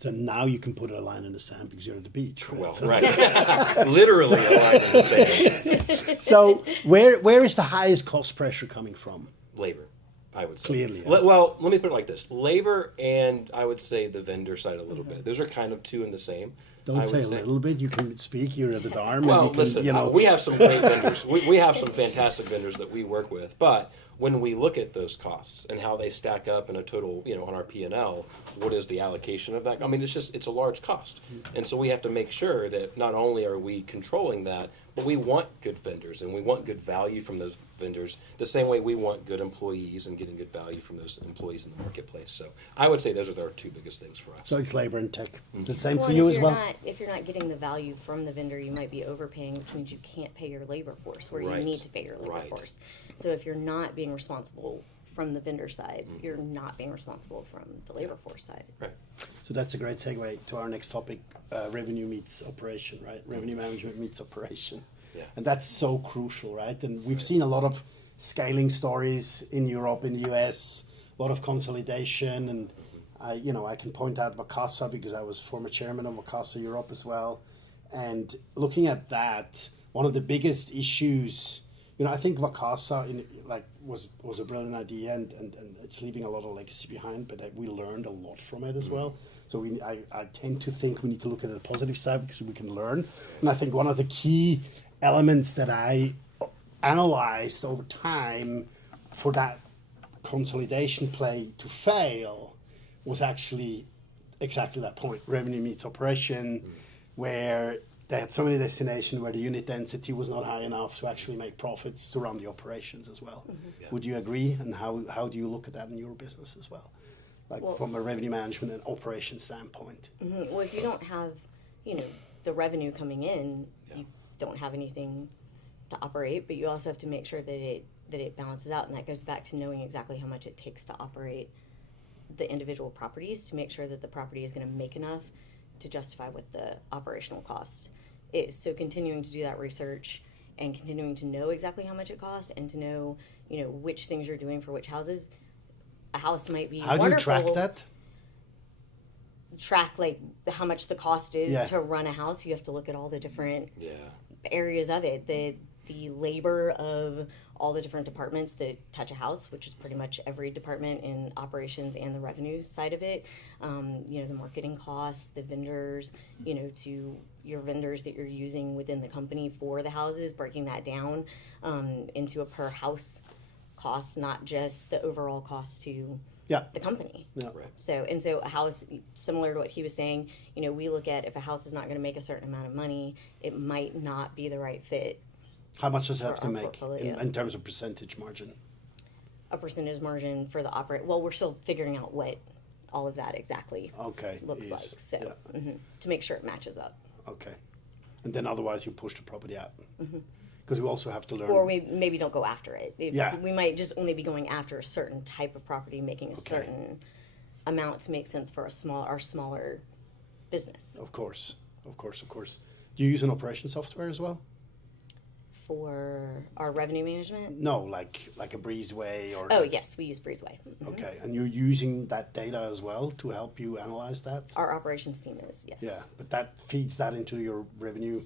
So now you can put a line in the sand because you're at the beach. Right? Well, right. Literally a line in the sand. So where is the highest cost pressure coming from? Labor, I would say. Clearly, yeah. Well, let me put it like this. Labor and I would say the vendor side a little bit. Those are kind of two in the same. Don't say a little bit. You can speak. You're at the DARM. Well, and you can, listen, we have some great vendors. We have some fantastic vendors that we work with. But when we look at those costs and how they stack up in a total, on our P&L, what is the allocation of that? I mean, it's a large cost. And so we have to make sure that not only are we controlling that, but we want good vendors and we want good value from those vendors the same way we want good employees and getting good value from those employees in the marketplace. So I would say those are our two biggest things for us. So it's labor and tech. The same Well, for and you if as you're well? if you're not getting the value from the vendor, you might be overpaying, which means you can't pay your labor force where Right. you need to pay your labor Right. force. So if you're not being responsible from the vendor side, you're not being responsible from the labor force side. Right. So that's a great segue to our next topic, revenue meets operation, right? Revenue management meets operation. Yeah. And that's so crucial, right? And we've seen a lot of scaling stories in Europe, in the US, a lot of consolidation. And I can point out Vacasa because I was former chairman of Vacasa Europe as well. And looking at that, one of the biggest issues, I think Vacasa was a brilliant idea and it's leaving a lot of legacy behind, but we learned a lot from it as well. So I tend to think we need to look at the positive side because we can learn. And I think one of the key elements that I analyzed over time for that consolidation play to fail was actually exactly that point, revenue meets operation, where they had so many destinations where the unit density was not high enough to actually make profits to run the operations as well. Yeah. Would you agree? And how do you look at that in your business as well? From a revenue management and operation standpoint. Well, if you don't have, the revenue coming in, you don't have anything to operate, but you also have to make sure that it balances out, and that goes back to knowing exactly how much it takes to operate the individual properties to make sure that the property is going to make enough to justify what the operational cost is. So continuing to do that research and continuing to know exactly how much it costs and to know, which things you're doing for which houses. A house might be How do you track that? Track how much the cost is Yeah. to run a house. You have to look at all the different Yeah. areas of it. The labor of all the different departments that touch a house, which is pretty much every department in operations and the revenue side of it. The marketing costs, the vendors, to your vendors that you're using within the company for the houses, breaking that down into a per house cost, not just the overall cost to the company. Yeah. Right. So a house, similar to what he was saying, we look at if a house is not going to make a certain amount of money, it might not be the right fit. How much does it have For to our make portfolio. in terms of percentage margin? A percentage margin for the operate. Well, we're still figuring out what all of that exactly Okay. looks like. yes, So yeah. to make sure it matches up. Okay. And then otherwise you push the property out. Because we also have to learn. Or we maybe don't go after it. Yeah. We might just only be going after a certain type of property, making a certain amount to make sense for our smaller business. Of course. Do you use an operation software as well? For our revenue management? No, like a Breezeway or. Oh, yes, we use Breezeway. Okay, and you're using that data as well to help you analyze that? Our operations team is, yes. Yeah, but that feeds that into your revenue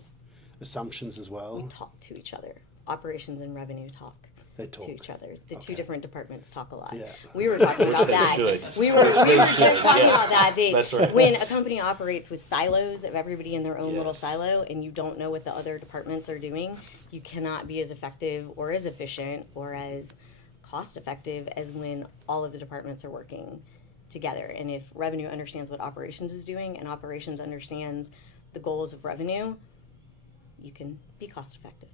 assumptions as well? We talk to each other. Operations and revenue talk. They talk. To each other. The two Okay. different departments talk a lot. Yeah. We were talking about they that. should. We were just should, talking yes. about that. That's right. When a company operates with silos of everybody in their own little Yes. silo and you don't know what the other departments are doing, you cannot be as effective or as efficient or as cost effective as when all of the departments are working together. And if revenue understands what operations is doing and operations understands the goals of revenue, you can be cost effective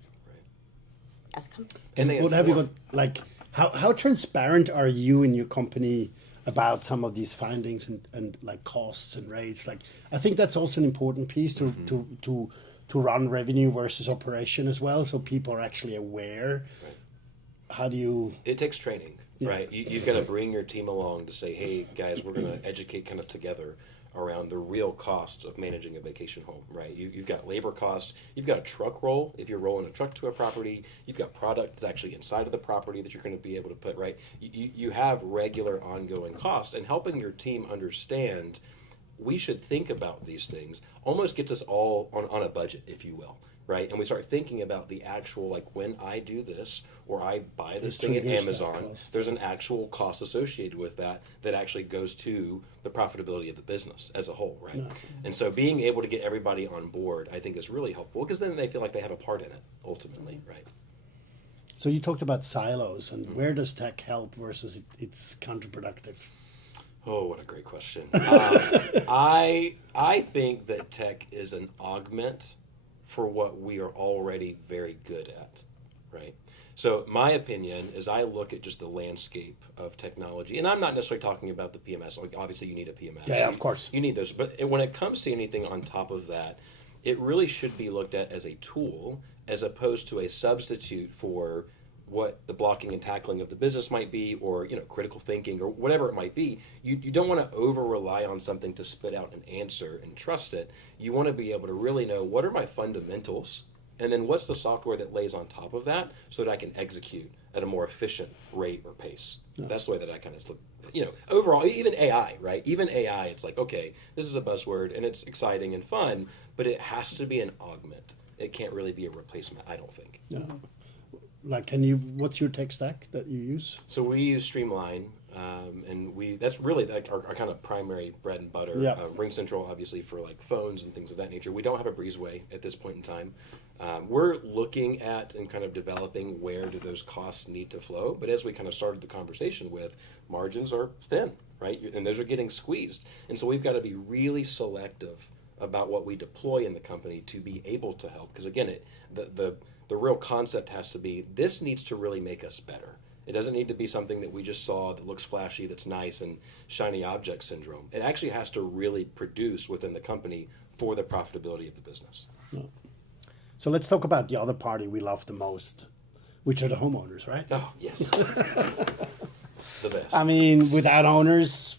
as a company. And they What have you got, inform- how transparent are you in your company about some of these findings and like costs and rates? Like, I think that's also an important piece to run revenue versus operation as well, so people are actually aware. Right. How do you? It takes training, right? You've got to bring your team along to say, hey, guys, we're going to educate kind of together around the real costs of managing a vacation home, right? You've got labor costs, you've got a truck roll if you're rolling a truck to a property, you've got product that's actually inside of the property that you're going to be able to put, right? You have regular ongoing costs, and helping your team understand we should think about these things almost gets us all on a budget, if you will, right? And we start thinking about the actual, like, when I do this or I buy this thing at triggers that Amazon, cost. there's an actual cost associated with that actually goes to the profitability of the business as a whole, right? And so being able to get everybody on board, I think, is really helpful because then they feel like they have a part in it ultimately, right? So you talked about silos, and where does tech help versus it's counterproductive? Oh, what a great question. I think that tech is an augment for what we are already very good at, right? So my opinion is I look at just the landscape of technology, and I'm not necessarily talking about the PMS. Like, obviously, you need a PMS. Yeah, of course. You need those. But when it comes to anything on top of that, it really should be looked at as a tool as opposed to a substitute for what the blocking and tackling of the business might be, or critical thinking, or whatever it might be. You don't want to over rely on something to spit out an answer and trust it. You want to be able to really know what are my fundamentals And then what's the software that lays on top of that so that I can execute at a more efficient rate or pace? That's the way that I kind of look. Overall, even AI, right? Even AI, it's like, okay, this is a buzzword and it's exciting and fun, but it has to be an augment. It can't really be a replacement, I don't think. Yeah. Like, what's your tech stack that you use? So we use Streamline, and that's really like our kind of primary bread and butter. Yeah. RingCentral, obviously, for like phones and things of that nature. We don't have a Breezeway at this point in time. We're looking at and kind of developing where do those costs need to flow. But as we kind of started the conversation with, margins are thin, right? And those are getting squeezed. And so we've got to be really selective about what we deploy in the company to be able to help. Because again, the real concept has to be, this needs to really make us better. It doesn't need to be something that we just saw that looks flashy, that's nice, and shiny object syndrome. It actually has to really produce within the company for the profitability of the business. Yeah. So let's talk about the other party we love the most, which are the homeowners, right? Oh, yes. The best. I mean, without owners,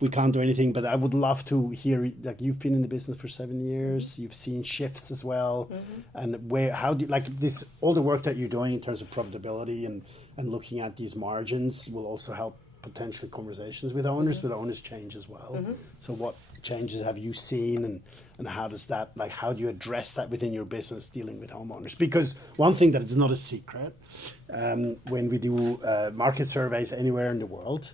we can't do anything. But I would love to hear, like, you've been in the business for 7 years. You've seen shifts as well, and how do you, like this? All the work that you're doing in terms of profitability and looking at these margins will also help potentially conversations with owners. But owners change as well. So what changes have you seen, and how does that, like, how do you address that within your business dealing with homeowners? Because one thing that is not a secret, when we do market surveys anywhere in the world,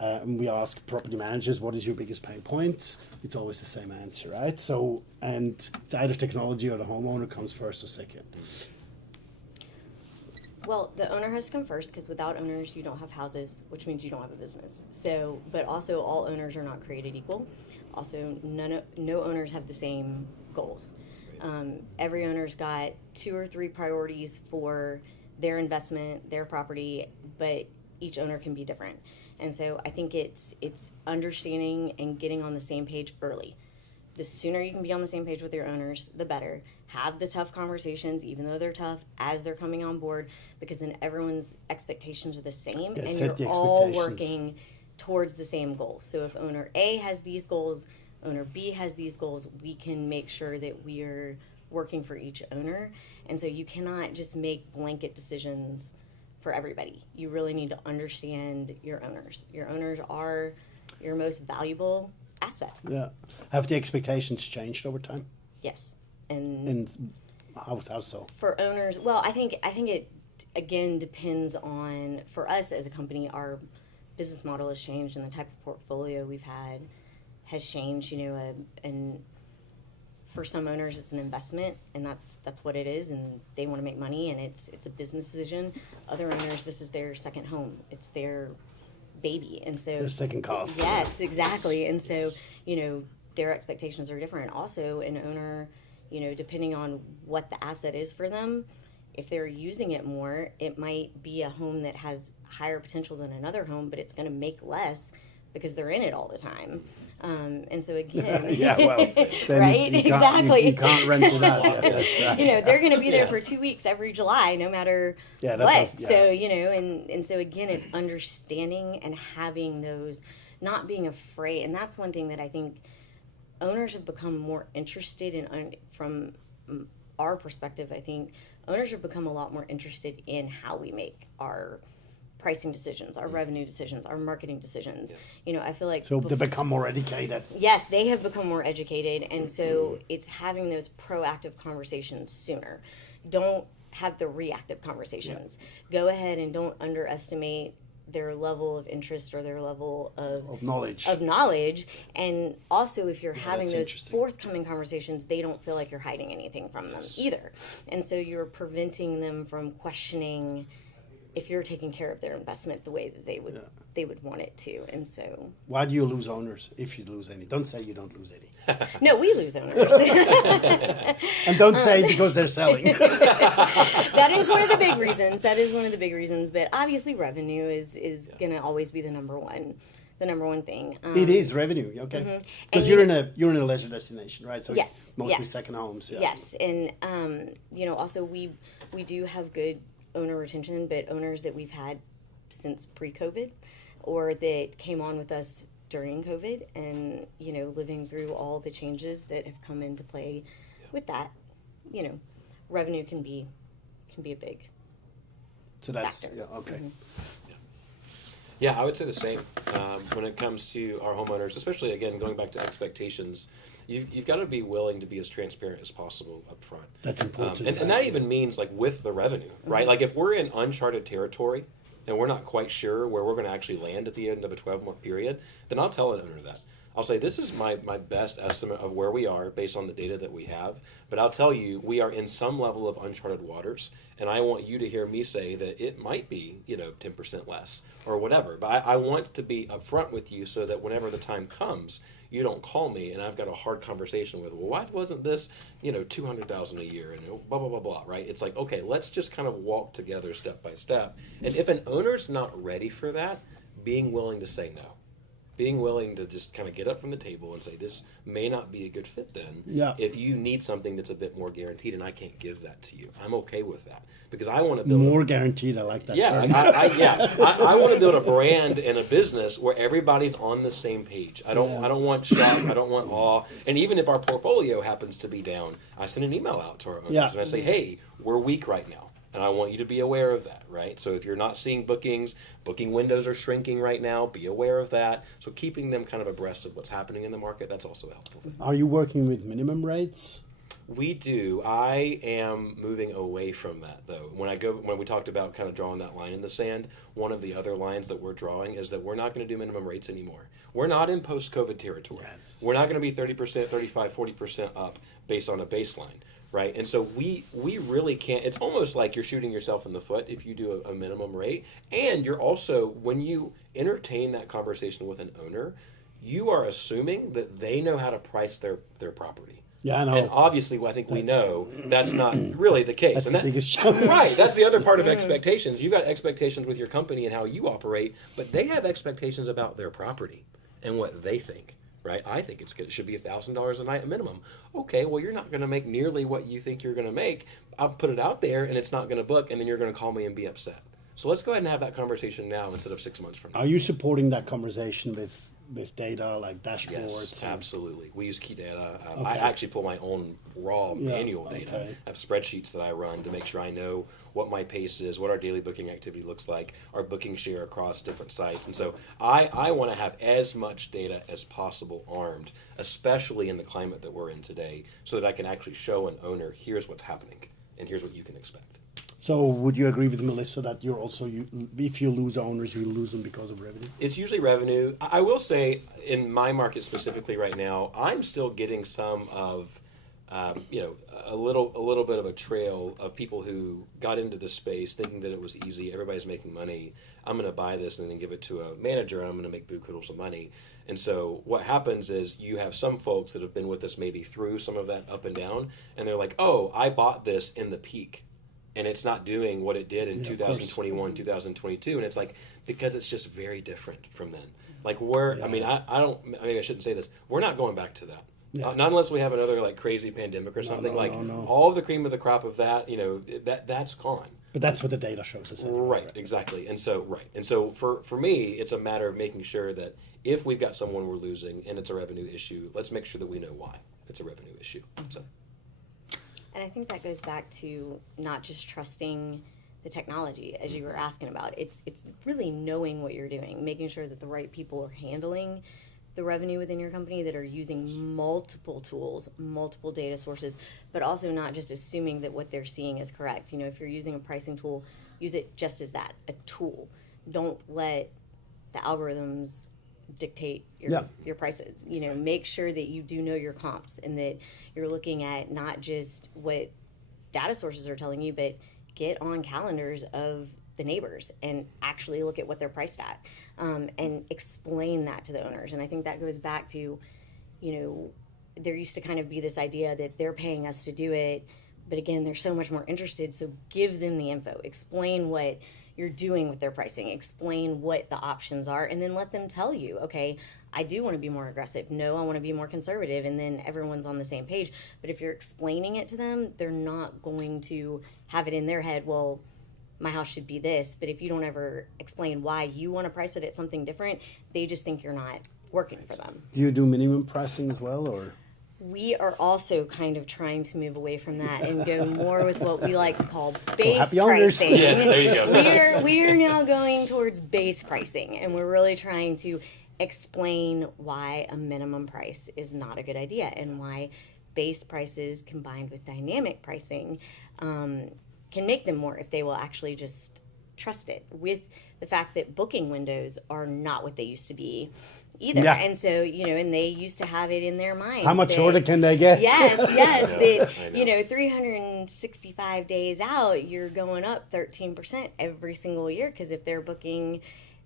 and we ask property managers, what is your biggest pain point? It's always the same answer, right? So, and it's either technology or the homeowner comes first or second. Well, the owner has to come first, because without owners, you don't have houses, which means you don't have a business. So, but also all owners are not created equal. Also, no owners have the same goals. Every owner's got 2 or 3 priorities for their investment, their property, but each owner can be different. And so I think it's understanding and getting on the same page early. The sooner you can be on the same page with your owners, the better. Have the tough conversations, even though they're tough, as they're coming on board, because then everyone's expectations are the same, and you're all working towards the same goal. So if owner A has these goals, owner B has these goals, we can make sure that we are working for each owner. And so you cannot just make blanket decisions for everybody. You really need to understand your owners. Your owners are your most valuable asset. Yeah. Have the expectations changed over time? Yes. And how so? For owners, well, I think it again depends on, for us as a company, our business model has changed and the type of portfolio we've had has changed, and for some owners it's an investment, and that's what it is, and they want to make money, and it's a business decision. Other owners, this is their second home. It's their baby, and so Their second cause. Yes, exactly. And so, their expectations are different. Also, an owner, depending on what the asset is for them, if they're using it more, it might be a home that has higher potential than another home, but it's going to make less because they're in it all the time. And so again, yeah, well, then right, exactly. You can't rent it out. Yeah, that's right. They're going to be there for 2 weeks every July, no matter that what. does, yeah. So and so again, it's understanding and having those, not being afraid. And that's one thing that I think owners have become more interested in. From our perspective, I think owners have become a lot more interested in how we make our pricing decisions, our revenue decisions, our marketing decisions. Yes. I feel like So they become more educated. Yes, they have become more educated, and so it's having those proactive conversations sooner. Don't have the reactive conversations. Go ahead and don't underestimate their level of interest or their level of knowledge. And also, if you're having those forthcoming conversations, they don't feel like you're hiding anything from them either. And so you're preventing them from questioning if you're taking care of their investment the way that they would want it to. And so, why do you lose owners if you lose any? Don't say you don't lose any. No, we lose owners. And don't say because they're selling. That is one of the big reasons. But obviously, revenue is going to always be the number one thing. It is revenue, okay? Because you're in a leisure destination, right? So yes, mostly second homes. Yeah. Yes, and also we do have good owner retention, but owners that we've had since pre-COVID or that came on with us during COVID, and living through all the changes that have come into play with that, revenue can be a big So that's factor. yeah, okay. Yeah, I would say the same when it comes to our homeowners, especially again going back to expectations. You've got to be willing to be as transparent as possible up front. That's important. And that even means like with the revenue, right? Like if we're in uncharted territory and we're not quite sure where we're going to actually land at the end of a 12-month period, then I'll tell an owner that. I'll say, this is my best estimate of where we are based on the data that we have. But I'll tell you, we are in some level of uncharted waters. And I want you to hear me say that it might be, 10% less or whatever. But I want to be upfront with you so that whenever the time comes, you don't call me and I've got a hard conversation with, well, why wasn't this, $200,000 a year and blah, blah, blah, blah, right? It's like, okay, let's just kind of walk together step by step. And if an owner's not ready for that, being willing to say no. Being willing to just kind of get up from the table and say, this may not be a good fit then. Yeah. If you need something that's a bit more guaranteed and I can't give that to you, I'm okay with that. Because I want to build More guaranteed. I like that. yeah, term. I want to build a brand and a business where everybody's on the same page. I don't want shock. I don't want awe. And even if our portfolio happens to be down, I send an email out to our owners Yeah. and I say, hey, we're weak right now. And I want you to be aware of that, right? So if you're not seeing bookings, booking windows are shrinking right now, be aware of that. So keeping them kind of abreast of what's happening in the market, that's also helpful. Are you working with minimum rates? We do. I am moving away from that, though. When we talked about kind of drawing that line in the sand, one of the other lines that we're drawing is that we're not going to do minimum rates anymore. We're not in post-COVID territory. We're not going to be 30%, 35, 40% up based on a baseline, right? And so we really can't. It's almost like you're shooting yourself in the foot if you do a minimum rate. And you're also, when you entertain that conversation with an owner, you are assuming that they know how to price their property. Yeah, I know. And obviously, I think we know that's not really the case. That's and the biggest challenge. Right, that's the other part of expectations. You've got expectations with your company and how you operate, but they have expectations about their property and what they think. Right? I think it should be $1,000 a night minimum. Okay, well, you're not going to make nearly what you think you're going to make. I'll put it out there, and it's not going to book, and then you're going to call me and be upset. So let's go ahead and have that conversation now instead of 6 months from now. Are you supporting that conversation with data like dashboards? Yes, and- absolutely. We use key data. I Okay. actually pull my own raw Yeah, manual data. okay. I have spreadsheets that I run to make sure I know what my pace is, what our daily booking activity looks like, our booking share across different sites. And so I want to have as much data as possible armed, especially in the climate that we're in today, so that I can actually show an owner, here's what's happening, and here's what you can expect. So would you agree with Melissa that you're also, if you lose owners, you lose them because of revenue? It's usually revenue. I will say, in my market specifically right now, I'm still getting some of, a little bit of a trail of people who got into this space thinking that it was easy. Everybody's making money. I'm going to buy this and then give it to a manager, and I'm going to make buku of money. And so what happens is you have some folks that have been with us maybe through some of that up and down, and they're like, oh, I bought this in the peak. And it's not doing what it did in Yeah, of 2021, 2022. And it's like, because it's just very different from then. Like I mean, I shouldn't say this. We're not going back to that. Yeah. Not unless we have another like crazy pandemic or something. No. All of the cream of the crop of that, that's gone. But that's what the data shows us. Anyway, Right, exactly. And so, for me, it's a matter of making sure that if we've got someone we're losing and it's a revenue issue, let's make sure that we know why it's a revenue issue. So. And I think that goes back to not just trusting the technology, as you were asking about. It's really knowing what you're doing, making sure that the right people are handling the revenue within your company, that are using multiple tools, multiple data sources, but also not just assuming that what they're seeing is correct. If you're using a pricing tool, use it just as that, a tool. Don't let the algorithms dictate your prices. Make sure that you do know your comps and that you're looking at not just what data sources are telling you, but get on calendars of the neighbors and actually look at what they're priced at, and explain that to the owners. And I think that goes back to, there used to kind of be this idea that they're paying us to do it, but again, they're so much more interested. So give them the info, explain what you're doing with their pricing, explain what the options are, and then let them tell you, okay, I do want to be more aggressive. No, I want to be more conservative. And then everyone's on the same page. But if you're explaining it to them, they're not going to have it in their head, well, my house should be this. But if you don't ever explain why you want to price it at something different, they just think you're not working for them. Do you do minimum pricing as well, or? We are also kind of trying to move away from that and go more with what we like to call base happy owners. pricing. Yes, there you go. We are now going towards base pricing, and we're really trying to explain why a minimum price is not a good idea and why base prices combined with dynamic pricing can make them more if they will actually just trust it, with the fact that booking windows are not what they used to be either. Yeah. And so, and they used to have it in their mind. How much that- shorter can they get? Yes, I know. that 365 days out, you're going up 13% every single year, because if they're booking,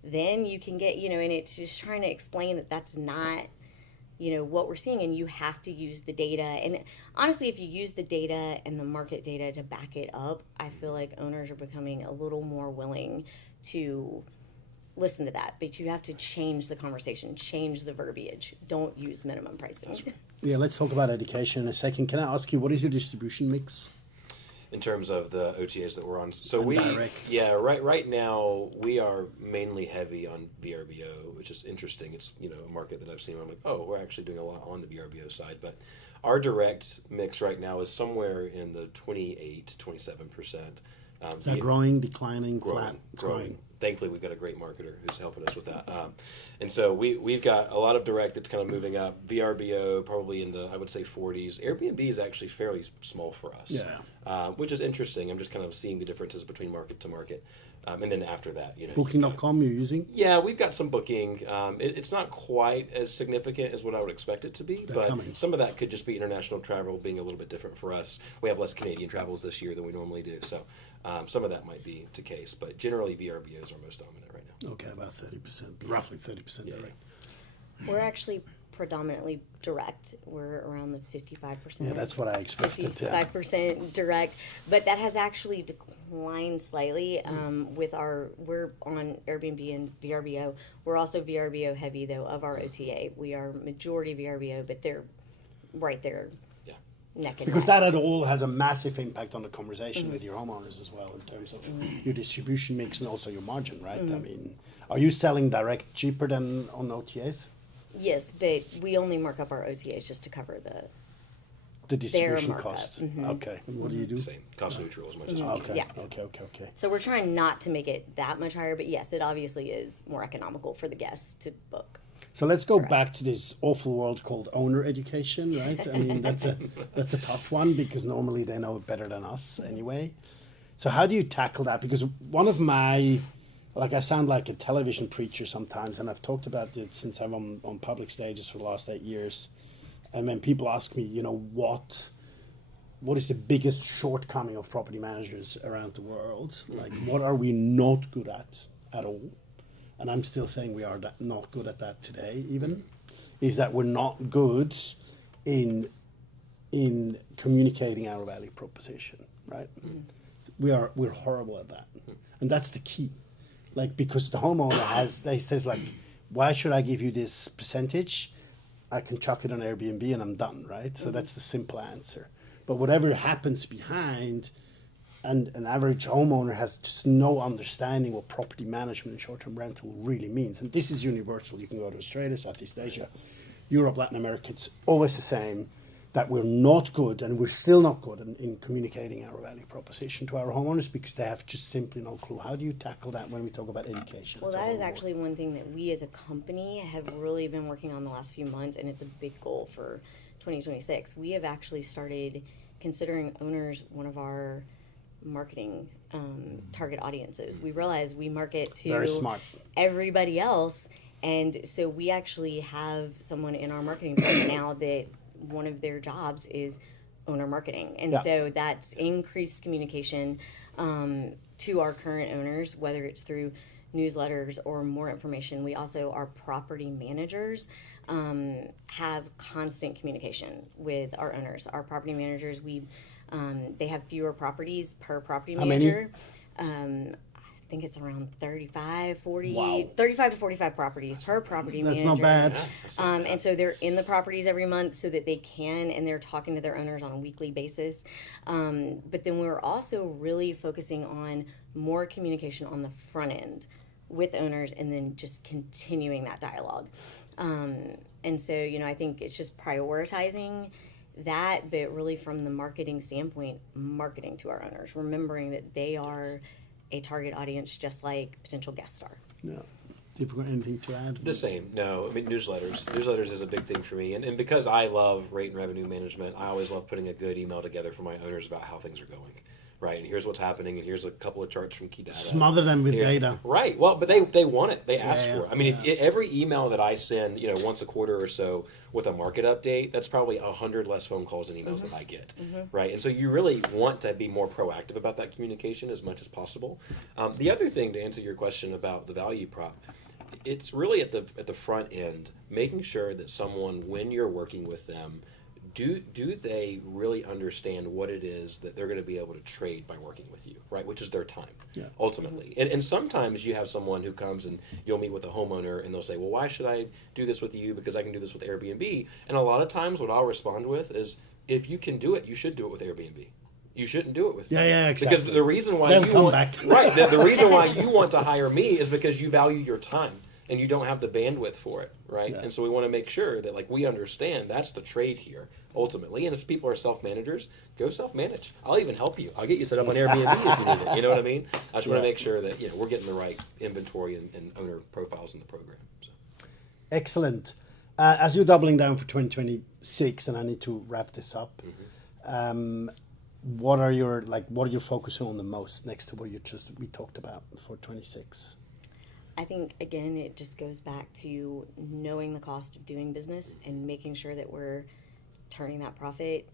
then you can get, and it's just trying to explain that that's not, what we're seeing, and you have to use the data. And honestly, if you use the data and the market data to back it up, I feel like owners are becoming a little more willing to listen to that. But you have to change the conversation, change the verbiage. Don't use minimum pricing. Yeah, let's talk about education in a second. Can I ask you, what is your distribution mix? In terms of the OTAs that we're on, so And we, directs. yeah, right now we are mainly heavy on VRBO, which is interesting. It's a market that I've seen where I'm like, oh, we're actually doing a lot on the VRBO side, but our direct mix right now is somewhere in the 28-27%. Is that growing, declining, growing, flat? growing. Thankfully, we've got a great marketer who's helping us with that. And so we've got a lot of direct that's kind of moving up. VRBO probably in the, I would say, 40s. Airbnb is actually fairly small for us, which is interesting. I'm just kind of seeing the differences between market to market. And then after that, Booking.com you're using? Yeah, we've got some booking. It's not quite as significant as what I would expect it to be, They're but coming. some of that could just be international travel being a little bit different for us. We have less Canadian travels this year than we normally do, so some of that might be the case. But generally, VRBOs are most dominant right now. Okay, about 30%, roughly 30% Yeah. direct. We're actually predominantly direct. We're around the 55%. Yeah, that's what I expected. 55% direct, but that has actually declined slightly. We're on Airbnb and VRBO. We're also VRBO heavy though of our OTA. We are majority VRBO, but they're right there, Yeah. neck and Because neck. that at all has a massive impact on the conversation with your homeowners as well, in terms of your distribution mix and also your margin, right? I mean, are you selling direct cheaper than on OTAs? Yes, but we only mark up our OTAs just to cover The distribution markup. costs. Okay. And what do you do? Same, cost neutral as much as we can. Okay. Yeah. Okay. So we're trying not to make it that much higher, but yes, it obviously is more economical for the guests to book. So let's go back to this awful world called owner education, right? I mean, that's a tough one, because normally they know it better than us anyway. So how do you tackle that? Because one of my, I sound like a television preacher sometimes, and I've talked about it since I'm on public stages for the last 8 years. And when people ask me, what is the biggest shortcoming of property managers around the world? Like, what are we not good at all? And I'm still saying we are not good at that today even, is that we're not good in communicating our value proposition, right? We're horrible at that. And that's the key. Because the homeowner says why should I give you this percentage? I can chuck it on Airbnb and I'm done, right? So that's the simple answer. But whatever happens behind, and an average homeowner has just no understanding what property management and short-term rental really means. And this is universal. You can go to Australia, Southeast Asia, Europe, Latin America. It's always the same, that we're not good, and we're still not good in communicating our value proposition to our homeowners, because they have just simply no clue. How do you tackle that when we talk about education? Well, that is actually one thing that we as a company have really been working on the last few months, and it's a big goal for 2026. We have actually started considering owners one of our marketing target audiences. We realize we market to Very smart. everybody else, and so we actually have someone in our marketing department now that one of their jobs is owner marketing, and so that's increased communication to our current owners, whether it's through newsletters or more information. We also, our property managers have constant communication with our owners. Our property managers, they have fewer properties per property manager. I think it's around 35 to 45 properties per property manager. That's not bad. And so they're in the properties every month so that they can, and they're talking to their owners on a weekly basis. But then we're also really focusing on more communication on the front end with owners, and then just continuing that dialogue. And so, I think it's just prioritizing that, but really from the marketing standpoint, marketing to our owners, remembering that they are a target audience just like potential guests are. Yeah. If you've got anything to add? The same. No, I mean newsletters. Newsletters is a big thing for me, and because I love rate and revenue management, I always love putting a good email together for my owners about how things are going. Right, and here's what's happening, and here's a couple of charts from key data. Smother them with Here's- data. Right. Well, but they want it. They ask Yeah, for it. I mean, if every email that I send, once a quarter or so with a market update, that's probably 100 less phone calls and emails that I get. Right, and so you really want to be more proactive about that communication as much as possible. The other thing to answer your question about the value prop, it's really at the front end, making sure that someone, when you're working with them, do they really understand what it is that they're going to be able to trade by working with you, right? Which is their time, ultimately. And sometimes you have someone who comes and you'll meet with a homeowner and they'll say, well, why should I do this with you? Because I can do this with Airbnb. And a lot of times what I'll respond with is, if you can do it, you should do it with Airbnb. You shouldn't do it with me. Yeah, exactly. Because the reason why They'll you come want, back. right, the reason why you want to hire me is because you value your time and you don't have the bandwidth for it, right? Yeah. And so we want to make sure that we understand that's the trade here ultimately. And if people are self-managers, go self-manage. I'll even help you. I'll get you set up on Airbnb if you need it. You know what I mean? I just want to make sure that we're getting the right inventory and owner profiles in the program. So. Excellent. As you're doubling down for 2026, and I need to wrap this up, what are you focusing on the most next to what we talked about for 26? I think, again, it just goes back to knowing the cost of doing business and making sure that we're turning that profit.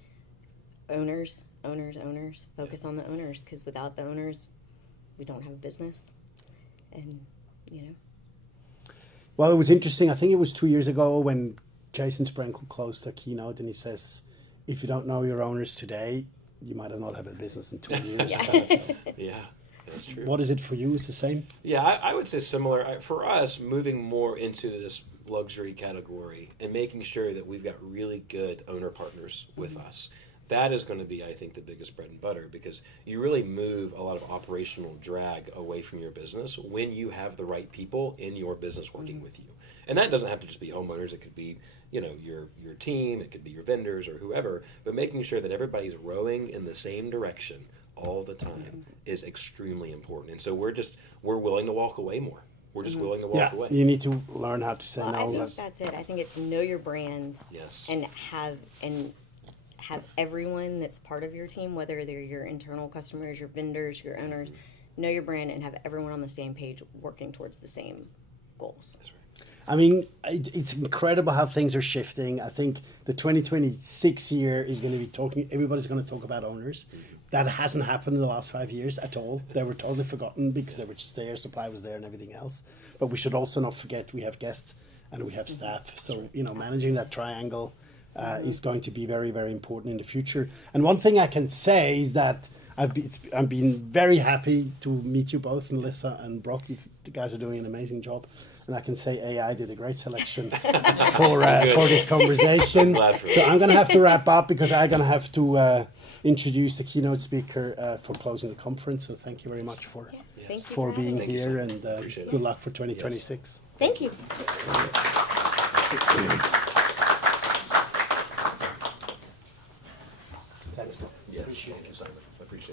Owners, focus on the owners, because without the owners, we don't have a business. And, Well, it was interesting. I think it was 2 years ago when Jason Sprenkle closed a keynote and he says, if you don't know your owners today, you might not have a business in 2 years. Yeah, that's true. What is it for you? Is the same? Yeah, I would say similar. For us, moving more into this luxury category and making sure that we've got really good owner partners with us. That is going to be, I think, the biggest bread and butter, because you really move a lot of operational drag away from your business when you have the right people in your business working with you. And that doesn't have to just be homeowners. It could be, your team. It could be your vendors or whoever. But making sure that everybody's rowing in the same direction all the time is extremely important. And so we're willing to walk away more. We're just willing to walk away. You need to learn how to say well, no. I think that's it. I think it's know your brand. Yes. And have everyone that's part of your team, whether they're your internal customers, your vendors, your owners, know your brand and have everyone on the same page working towards the same goals. That's right. I mean, it's incredible how things are shifting. I think the 2026 year is going to be everybody's going to talk about owners. That hasn't happened in the last 5 years at all. They were totally forgotten because they were just there, supply was there and everything else. But we should also not forget we have guests and we have staff. So, managing that triangle is going to be very, very important in the future. And one thing I can say is that I've been very happy to meet you both, Melissa and Brock. You guys are doing an amazing job. And I can say AI did a great selection for this conversation. So I'm going to have to wrap up because I'm going to have to introduce the keynote speaker for closing the conference. So thank you very much for being here, and good luck for 2026. Thank you. Thanks, Brock. Yes. Thank you, Simon. I appreciate it.